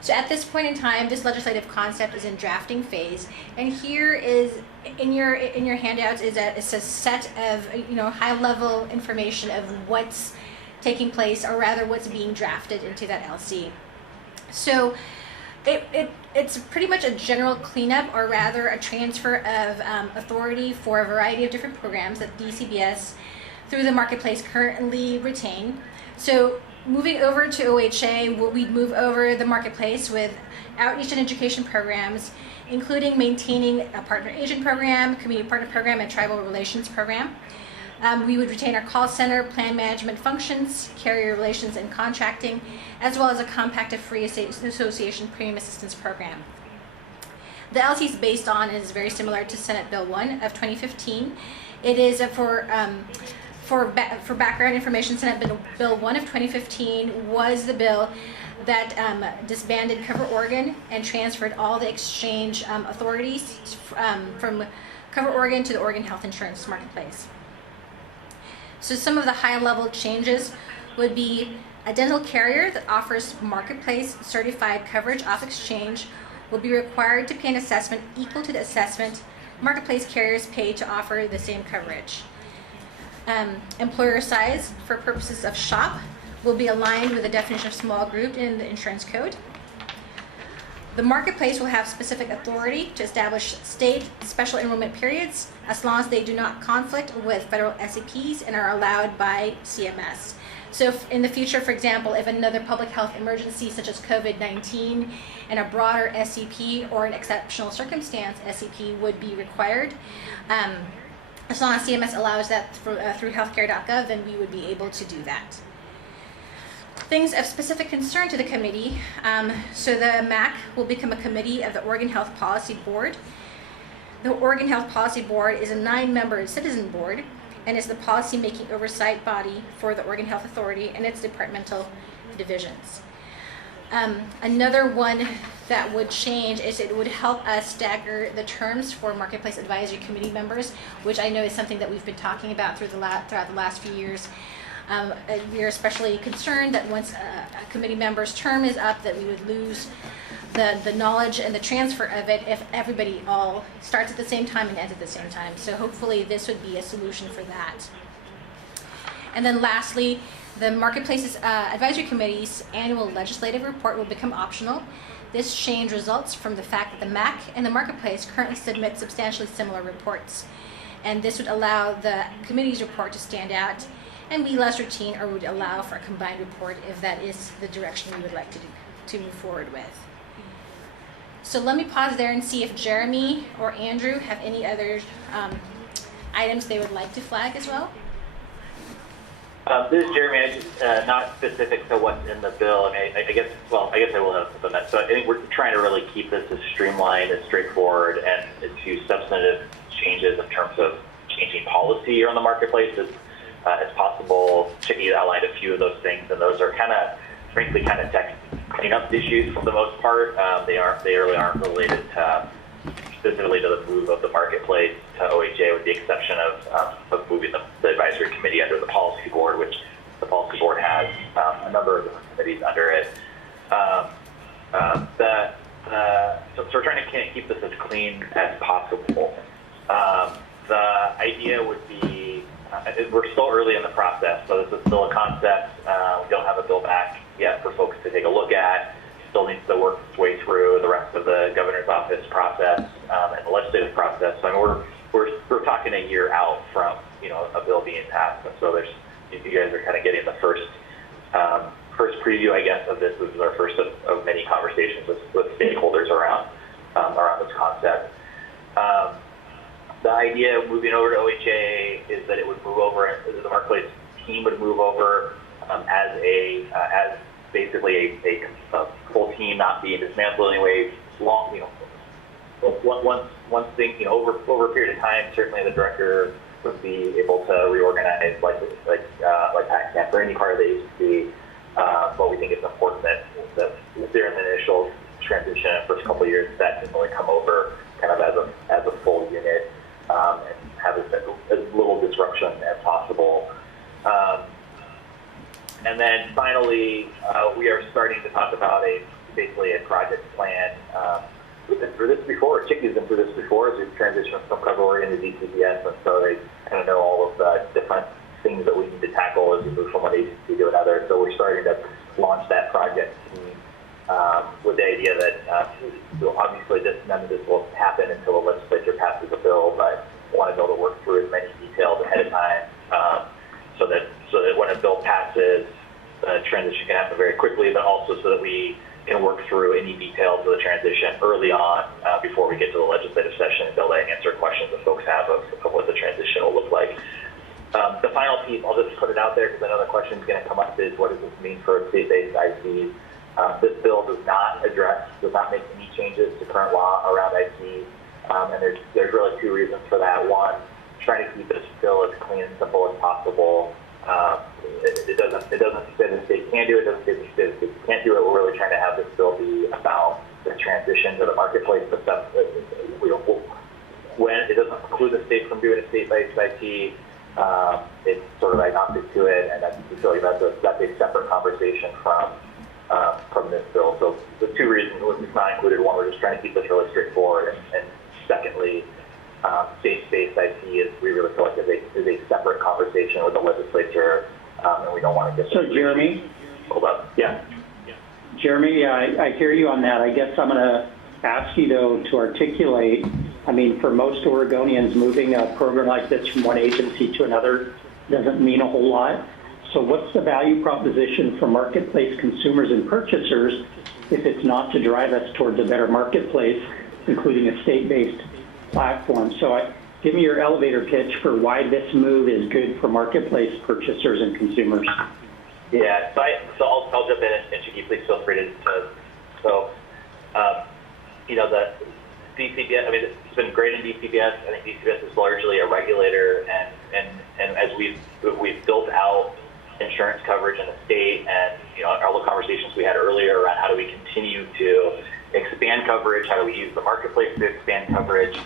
So at this point in time, this legislative concept is in drafting phase, and here is in your handouts is a set of high-level information of what's taking place, or rather what's being drafted into that LC. So it's pretty much a general cleanup, or rather a transfer of authority for a variety of different programs that DCBS through the marketplace currently retain. So moving over to OHA, we'd move over the marketplace with outreach and education programs, including maintaining a partner agent program, community partner program, and tribal relations program. We would retain our call center, plan management functions, carrier relations and contracting, as well as a compacted free association premium assistance program. The LC is based on and is very similar to Senate Bill 1 of 2015. It is for background information, Senate Bill 1 of 2015 was the bill that disbanded Cover Oregon and transferred all the exchange authorities from Cover Oregon to the Oregon Health Insurance Marketplace. So some of the high-level changes would be a dental carrier that offers marketplace certified coverage off exchange will be required to pay an assessment equal to the assessment marketplace carriers pay to offer the same coverage. Employer size for purposes of SHOP will be aligned with the definition of small group in the insurance code. The marketplace will have specific authority to establish state special enrollment periods as long as they do not conflict with federal SEPs and are allowed by CMS. So if in the future, for example, if another public health emergency such as COVID-19 and a broader SEP or an exceptional circumstance SEP would be required, as long as CMS allows that through healthcare.gov, then we would be able to do that. Things of specific concern to the committee. So the MAC will become a committee of the Oregon Health Policy Board. The Oregon Health Policy Board is a 9-member citizen board and is the policy-making oversight body for the Oregon Health Authority and its departmental divisions. Another one that would change is it would help us stagger the terms for Marketplace Advisory Committee members, which I know is something that we've been talking about throughout the last few years. We are especially concerned that once a committee member's term is up, that we would lose the knowledge and the transfer of it if everybody all starts at the same time and ends at the same time. So hopefully this would be a solution for that. And then lastly, the Marketplace's Advisory Committee's annual legislative report will become optional. This change results from the fact that the MAC and the Marketplace currently submit substantially similar reports. And this would allow the committee's report to stand out and be less routine, or would allow for a combined report if that is the direction we would like to move forward with. So let me pause there and see if Jeremy or Andrew have any other items they would like to flag as well. This is Jeremy. I just not specific to what's in the bill. I mean, I guess I will have some of that. So I think we're trying to really keep this as streamlined, as straightforward, and as few substantive changes in terms of changing policy around the marketplace as possible. Chicky outlined a few of those things, and those are frankly tech cleanup issues for the most part. They really aren't related to specifically to the move of the marketplace to OHA, with the exception of moving the advisory committee under the policy board, which the policy board has a number of different committees under it. So we're trying to keep this as clean as possible. The idea would be, we're still early in the process, so this is still a concept. We don't have a bill back yet for folks to take a look at. Still needs to work its way through the rest of the governor's office process and the legislative process. So I mean, we're talking a year out from a bill being passed, and so you guys are kind of getting the first preview, I guess, of this. This is our first of many conversations with stakeholders around this concept. The idea of moving over to OHA is that it would move over, the marketplace team would move over as basically a full team not being dismantled anyway. Once things, over a period of time, certainly the director would be able to reorganize like PACCAP or any part of the agency. But we think it's important that during the initial transition, first couple of years, that can only come over kind of as a full unit and have as little disruption as possible. And then finally, we are starting to talk about basically a project plan. We've been through this before. Chickie's been through this before as we've transitioned from cover into DCBS, and so they kind of know all of the different things that we need to tackle as we move from one agency to another. So we're starting to launch that project team with the idea that obviously none of this will happen until the legislature passes a bill, but we want to be able to work through as many details ahead of time so that when a bill passes, the transition can happen very quickly, but also so that we can work through any details of the transition early on before we get to the legislative session and be able to answer questions that folks have of what the transition will look like. The final piece, I'll just put it out there because another question is going to come up, is what does this mean for state-based ICs? This bill does not make any changes to current law around ICs, and there's really two reasons for that. One, trying to keep this bill as clean and simple as possible. It doesn't say the state can do it, it doesn't say the state can't do it. We're really trying to have this bill be about the transition to the marketplace, but when it doesn't preclude the state from doing a state-based IT, it's sort of agnostic to it, and we feel like that's a separate conversation from this bill. So the two reasons it's not included: one, we're just trying to keep this really straightforward, and secondly, state-based IT we really feel like is a separate conversation with the legislature, and we don't want to get. So Jeremy? Hold up. Yeah. Jeremy, I hear you on that. I guess I'm going to ask you, though, to articulate, I mean, for most Oregonians, moving a program like this from one agency to another doesn't mean a whole lot. So what's the value proposition for marketplace consumers and purchasers if it's not to drive us towards a better marketplace, including a state-based platform? So give me your elevator pitch for why this move is good for marketplace purchasers and consumers. Yeah, so I'll jump in, and Chickie, please feel free to the DCBS, I mean, it's been great in DCBS. I think DCBS is largely a regulator, and as we've built out insurance coverage in the state, and all the conversations we had earlier around how do we continue to expand coverage, how do we use the marketplace to expand coverage.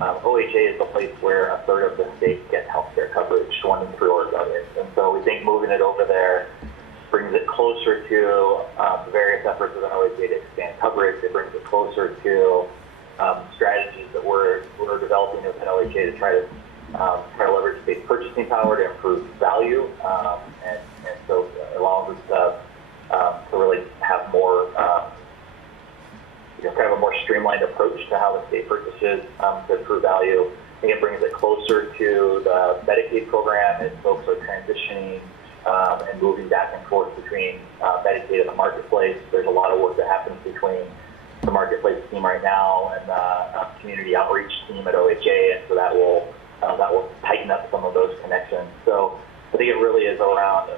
OHA is the place where a third of the state gets healthcare coverage, 1 in 3 Oregonians, and so we think moving it over there brings it closer to the various efforts of the OHA to expand coverage. It brings it closer to strategies that we're developing within OHA to try to leverage state purchasing power to improve value, and so it allows us to really have more kind of a more streamlined approach to how the state purchases to improve value. I think it brings it closer to the Medicaid program as folks are transitioning and moving back and forth between Medicaid and the marketplace. There's a lot of work that happens between the marketplace team right now and the community outreach team at OHA, and so that will tighten up some of those connections. So I think it really is around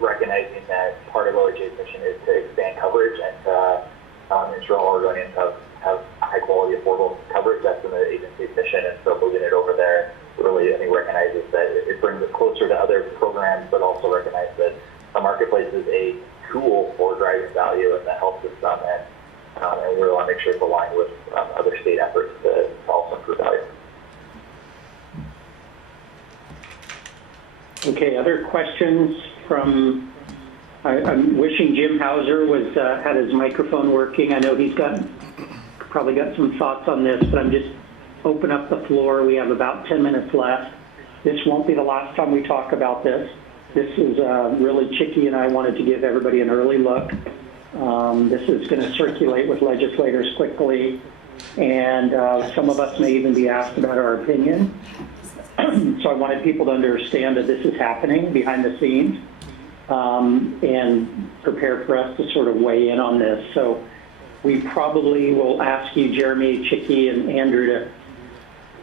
recognizing that part of OHA's mission is to expand coverage and to ensure all Oregonians have high quality, affordable coverage. That's in the agency's mission, and so moving it over there really, I think, recognizes that it brings it closer to other programs, but also recognize that the marketplace is a tool for driving value, and that helps us and we really want to make sure it's aligned with other state efforts to also improve value. Okay, other questions from, I'm wishing Jim Hauser had his microphone working. I know he's probably got some thoughts on this, but I'm just open up the floor. We have about 10 minutes left. This won't be the last time we talk about this. This is really Chickie and I wanted to give everybody an early look. This is going to circulate with legislators quickly, and some of us may even be asked about our opinion. So I wanted people to understand that this is happening behind the scenes and prepare for us to sort of weigh in on this. So we probably will ask you, Jeremy, Chickie, and Andrew,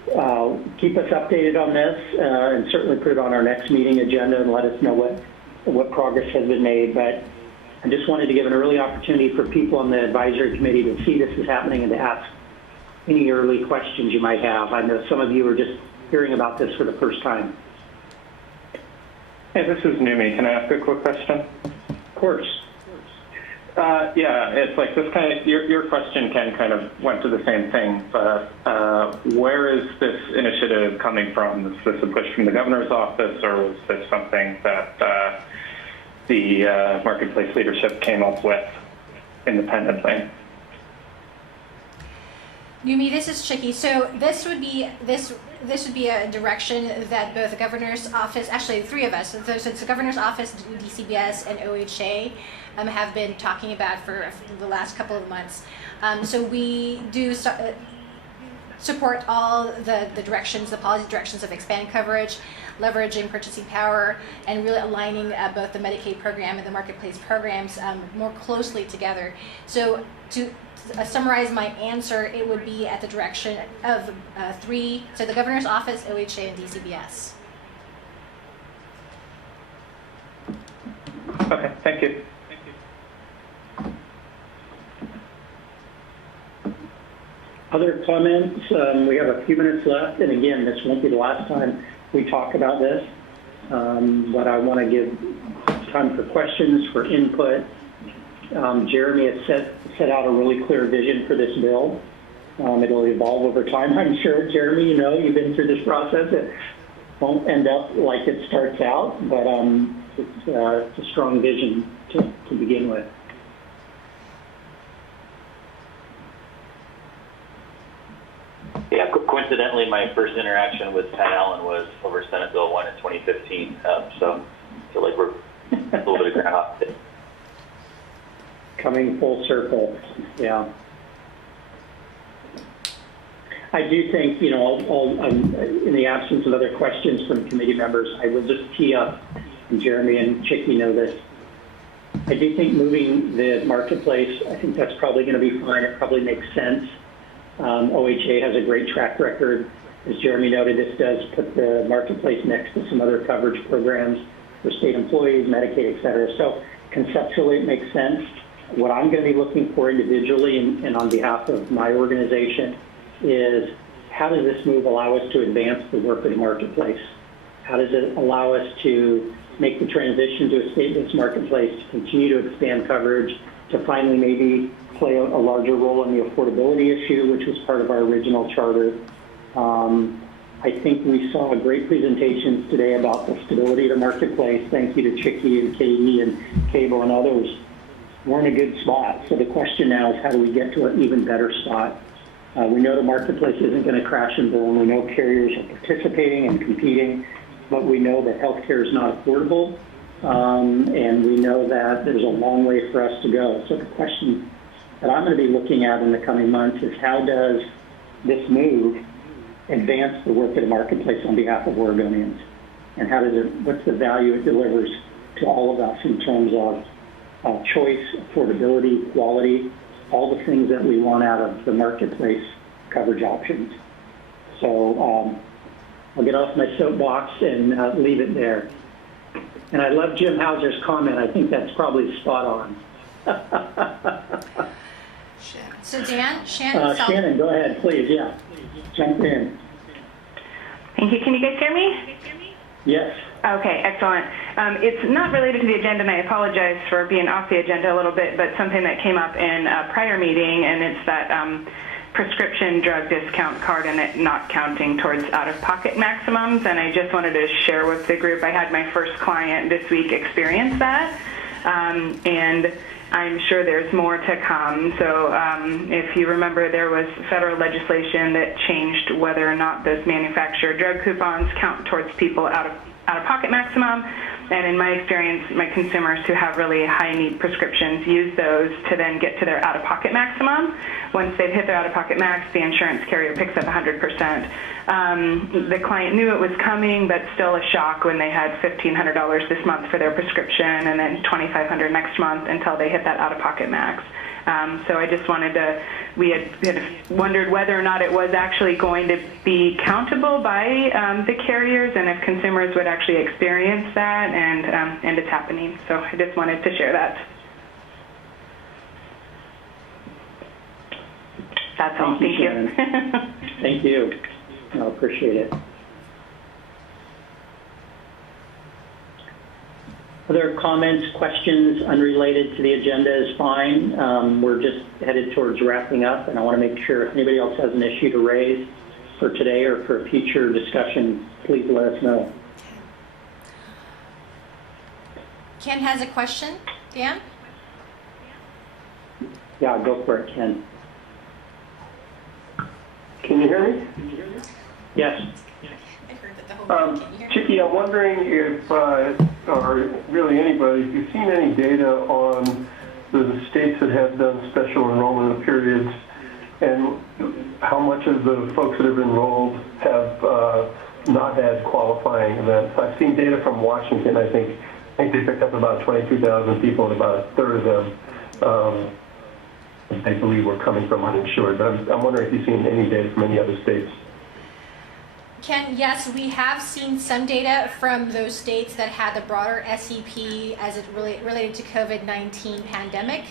to keep us updated on this and certainly put it on our next meeting agenda and let us know what progress has been made. But I just wanted to give an early opportunity for people on the advisory committee to see this is happening and to ask any early questions you might have. I know some of you are just hearing about this for the first time. Hey, this is Numi. Can I ask a quick question? Of course. Yeah, it's like this kind of, your question, Ken, kind of went to the same thing, but where is this initiative coming from? Is this a push from the governor's office, or was this something that the marketplace leadership came up with independently? Yumi, this is Chicky. So this would be a direction that both the governor's office, actually the three of us, so it's the governor's office, DCBS, and OHA have been talking about for the last couple of months. So we do support all the directions, the policy directions of expand coverage, leveraging purchasing power, and really aligning both the Medicaid program and the marketplace programs more closely together. So to summarize my answer, it would be at the direction of three, so the governor's office, OHA, and DCBS. Okay, thank you. Other comments? We have a few minutes left, and again, this won't be the last time we talk about this, but I want to give time for questions, for input. Jeremy has set out a really clear vision for this bill. It'll evolve over time, I'm sure. Jeremy, you know, you've been through this process. It won't end up like it starts out, but it's a strong vision to begin with. Yeah, coincidentally, my first interaction with Pat Allen was over Senate Bill 1 in 2015, so I feel like we're a little bit of groundhog day. Coming full circle, yeah. I do think, you know, in the absence of other questions from committee members, I will just tee up, and Jeremy and Chicky know this. I do think moving the marketplace, I think that's probably going to be fine. It probably makes sense. OHA has a great track record. As Jeremy noted, this does put the marketplace next to some other coverage programs for state employees, Medicaid, et cetera. So conceptually, it makes sense. What I'm going to be looking for individually and on behalf of my organization is how does this move allow us to advance the work of the marketplace? How does it allow us to make the transition to a state-based marketplace, to continue to expand coverage, to finally maybe play a larger role in the affordability issue, which was part of our original charter. I think we saw great presentations today about the stability of the marketplace. Thank you to Chicky and Katie and Cable and others. We're in a good spot. So the question now is how do we get to an even better spot? We know the marketplace isn't going to crash and burn. We know carriers are participating and competing, but we know that healthcare is not affordable, and we know that there's a long way for us to go. So the question that I'm going to be looking at in the coming months is how does this move advance the work of the marketplace on behalf of Oregonians, and how does what's the value it delivers to all of us in terms of choice, affordability, quality, all the things that we want out of the marketplace coverage options. So I'll get off my soapbox and leave it there. And I love Jim Hauser's comment. I think that's probably spot on. So Dan, Shannon. Shannon, go ahead, please. Yeah, jump in. Thank you. Can you guys hear me? Yes. Okay, excellent. It's not related to the agenda, and I apologize for being off the agenda a little bit, but something that came up in a prior meeting, and it's that prescription drug discount card and it not counting towards out-of-pocket maximums. And I just wanted to share with the group, I had my first client this week experience that, and I'm sure there's more to come. So if you remember, there was federal legislation that changed whether or not those manufacturer drug coupons count towards people out-of-pocket maximum. And in my experience, my consumers who have really high-need prescriptions use those to then get to their out-of-pocket maximum. Once they've hit their out-of-pocket max, the insurance carrier picks up 100%. The client knew it was coming, but still a shock when they had $1,500 this month for their prescription and then $2,500 next month until they hit that out-of-pocket max. So I just wanted to, we had wondered whether or not it was actually going to be countable by the carriers and if consumers would actually experience that, and it's happening. So I just wanted to share that. That's all. Thank you. Sharon. Thank you. I appreciate it. Other comments, questions unrelated to the agenda is fine. We're just headed towards wrapping up, and I want to make sure if anybody else has an issue to raise for today or for a future discussion, please let us know. Ken has a question. Dan? Yeah, go for it, Ken. Can you hear me? Yes. Chicky, I'm wondering if, or really anybody, if you've seen any data on the states that have done special enrollment periods and how much of the folks that have enrolled have not had qualifying events. I've seen data from Washington. I think they picked up about 22,000 people, and about a third of them they believe were coming from uninsured. But I'm wondering if you've seen any data from any other states. Ken, yes, we have seen some data from those states that had the broader SEP as it related to COVID-19 pandemic.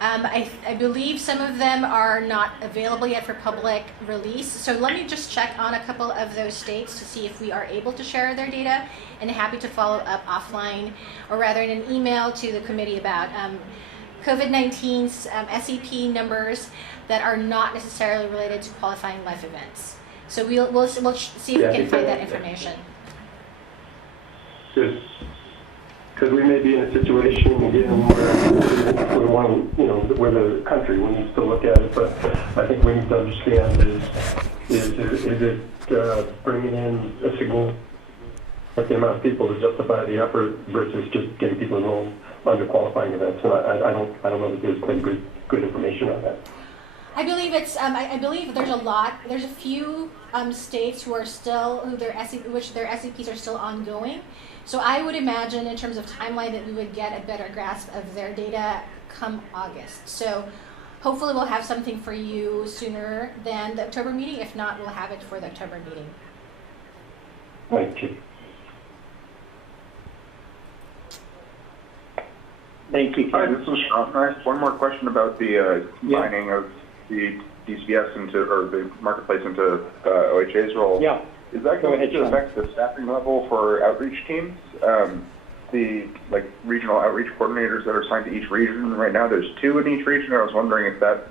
I believe some of them are not available yet for public release. So let me just check on a couple of those states to see if we are able to share their data, and happy to follow up offline, or rather in an email to the committee about COVID-19's SEP numbers that are not necessarily related to qualifying life events. So we'll see if we can find that information. Good. Because we may be in a situation again where we want, where the country, we need to look at it, but I think we need to understand is it bringing in a significant amount of people to justify the effort versus just getting people enrolled under qualifying events. And I don't know that there's been good information on that. I believe it's. I believe there's a lot. There's a few states who are still their SEPs are still ongoing. So I would imagine, in terms of timeline, that we would get a better grasp of their data come August. So hopefully we'll have something for you sooner than the October meeting. If not, we'll have it for the October meeting. Thank you. Thank you, Ken. Hi, this is Sean. I have one more question about the combining of the DCBS or the marketplace into OHA's role. Yeah. Is that going to affect the staffing level for outreach teams? The regional outreach coordinators that are assigned to each region right now, there's 2 in each region. I was wondering if that,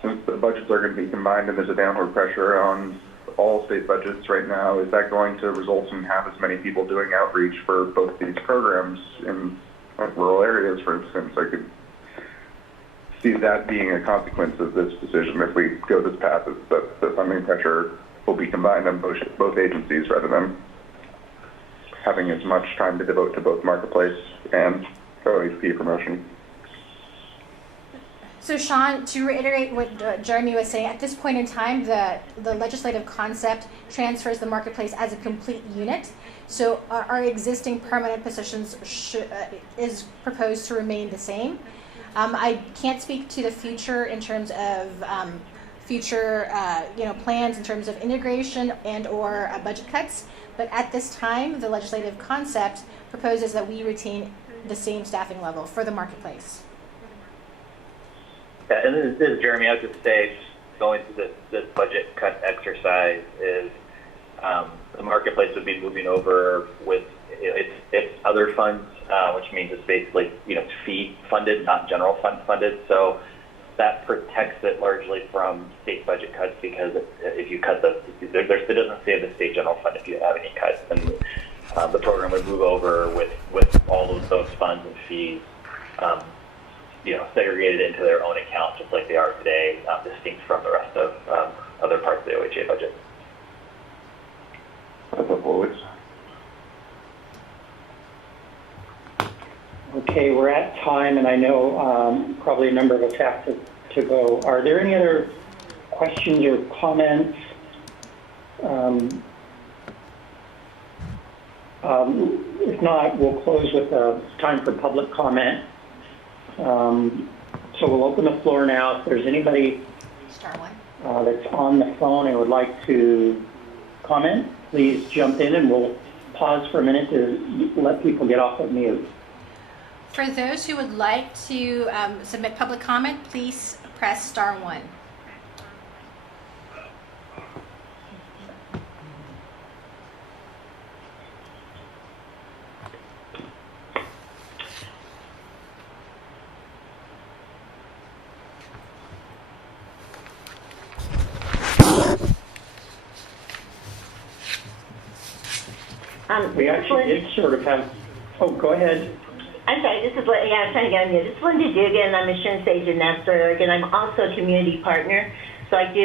since the budgets are going to be combined and there's a downward pressure on all state budgets right now, is that going to result in have as many people doing outreach for both these programs in rural areas, for instance? I could see that being a consequence of this decision if we go this path, is that the funding pressure will be combined on both agencies rather than having as much time to devote to both marketplace and OHP promotion. So Sean, to reiterate what Jeremy was saying, at this point in time, the legislative concept transfers the marketplace as a complete unit. So our existing permanent positions is proposed to remain the same. I can't speak to the future in terms of future plans in terms of integration and or budget cuts, but at this time the legislative concept proposes that we retain the same staffing level for the marketplace. Yeah, and this is Jeremy. I would just say, just going through this budget cut exercise is the marketplace would be moving over with its other funds, which means it's basically fee funded, not general fund funded. So that protects it largely from state budget cuts, because if you cut it doesn't save the state general fund if you have any cuts, and the program would move over with all of those funds and fees, segregated into their own account, just like they are today, distinct from the rest of other parts of the OHA budget. Okay, we're at time, and I know probably a number of us have to go. Are there any other questions or comments? If not, we'll close with time for public comment. So we'll open the floor now. If there's anybody that's on the phone and would like to comment, please jump in, and we'll pause for a minute to let people get off of mute. For those who would like to submit public comment, please press *1. We actually did sort of have, oh, go ahead. I'm sorry, this is, yeah, I'm trying to get on you. This is Linda Dugan. I'm insurance agent in Astoria, Oregon. I'm also a community partner. So I do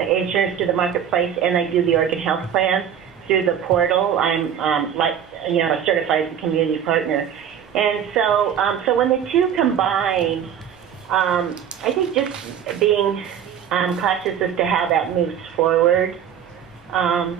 insurance through the marketplace and I do the Oregon Health Plan through the portal. I'm certified as a community partner. And so when the two combine, I think just being cautious as to how that moves forward.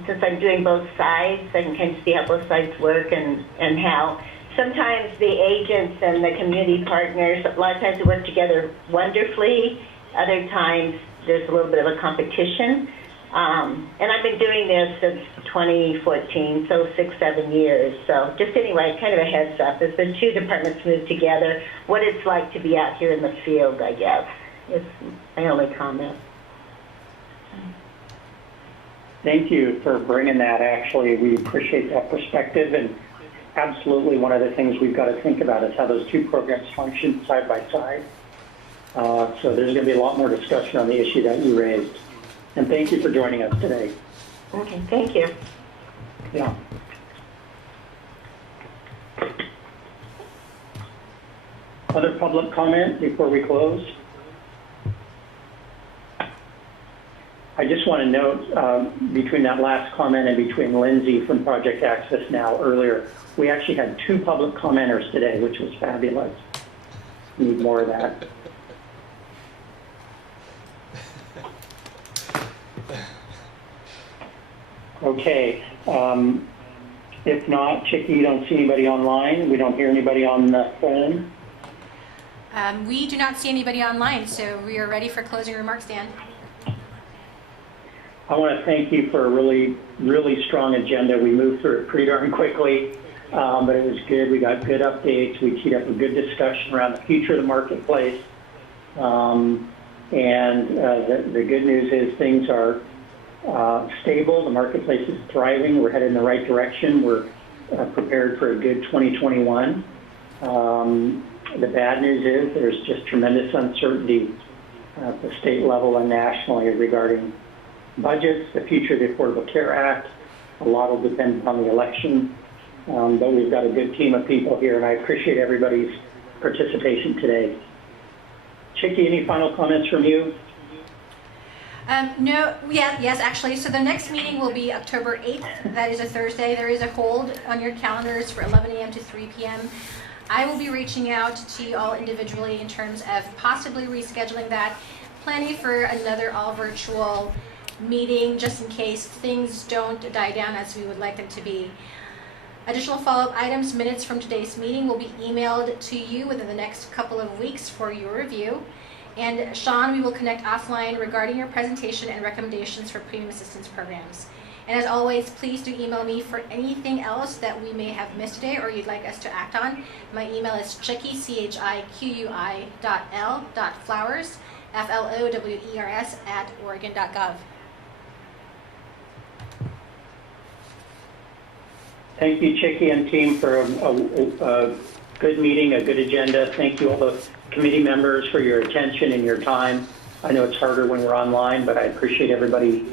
Since I'm doing both sides, I can kind of see how both sides work and how sometimes the agents and the community partners, a lot of times they work together wonderfully. Other times there's a little bit of a competition. And I've been doing this since 2014, so 6-7 years. So just anyway, kind of a heads up. As the two departments move together, what it's like to be out here in the field, I guess, is my only comment. Thank you for bringing that. Actually, we appreciate that perspective, and absolutely one of the things we've got to think about is how those two programs function side by side. So there's going to be a lot more discussion on the issue that you raised. And thank you for joining us today. Okay, thank you. Yeah. Other public comment before we close? I just want to note between that last comment and between Lindsay from Project Access Now earlier, we actually had 2 public commenters today, which was fabulous. Need more of that. Okay. If not, Chicky, you don't see anybody online. We don't hear anybody on the phone. We do not see anybody online, so we are ready for closing remarks, Dan. I want to thank you for a really, really strong agenda. We moved through it pretty darn quickly, but it was good. We got good updates. We teed up a good discussion around the future of the marketplace. And the good news is things are stable. The marketplace is thriving. We're headed in the right direction. We're prepared for a good 2021. The bad news is there's just tremendous uncertainty at the state level and nationally regarding budgets, the future of the Affordable Care Act. A lot will depend upon the election, but we've got a good team of people here, and I appreciate everybody's participation today. Chicky, any final comments from you? Yes, actually. So the next meeting will be October 8th. That is a Thursday. There is a hold on your calendars for 11 a.m. to 3 p.m. I will be reaching out to you all individually in terms of possibly rescheduling that, planning for another all-virtual meeting just in case things don't die down as we would like them to be. Additional follow-up items, minutes from today's meeting will be emailed to you within the next couple of weeks for your review. And Sean, we will connect offline regarding your presentation and recommendations for premium assistance programs. And as always, please do email me for anything else that we may have missed today or you'd like us to act on. My email is chiqui, chiqui.l.flowers, flowers, @oregon.gov. Thank you, Chicky and team, for a good meeting, a good agenda. Thank you all the committee members for your attention and your time. I know it's harder when we're online, but I appreciate everybody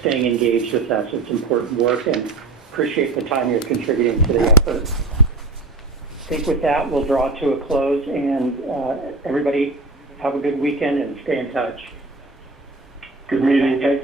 staying engaged with us. It's important work, and appreciate the time you're contributing to the effort. I think with that, we'll draw to a close, and everybody have a good weekend and stay in touch. Good meeting. Thank you.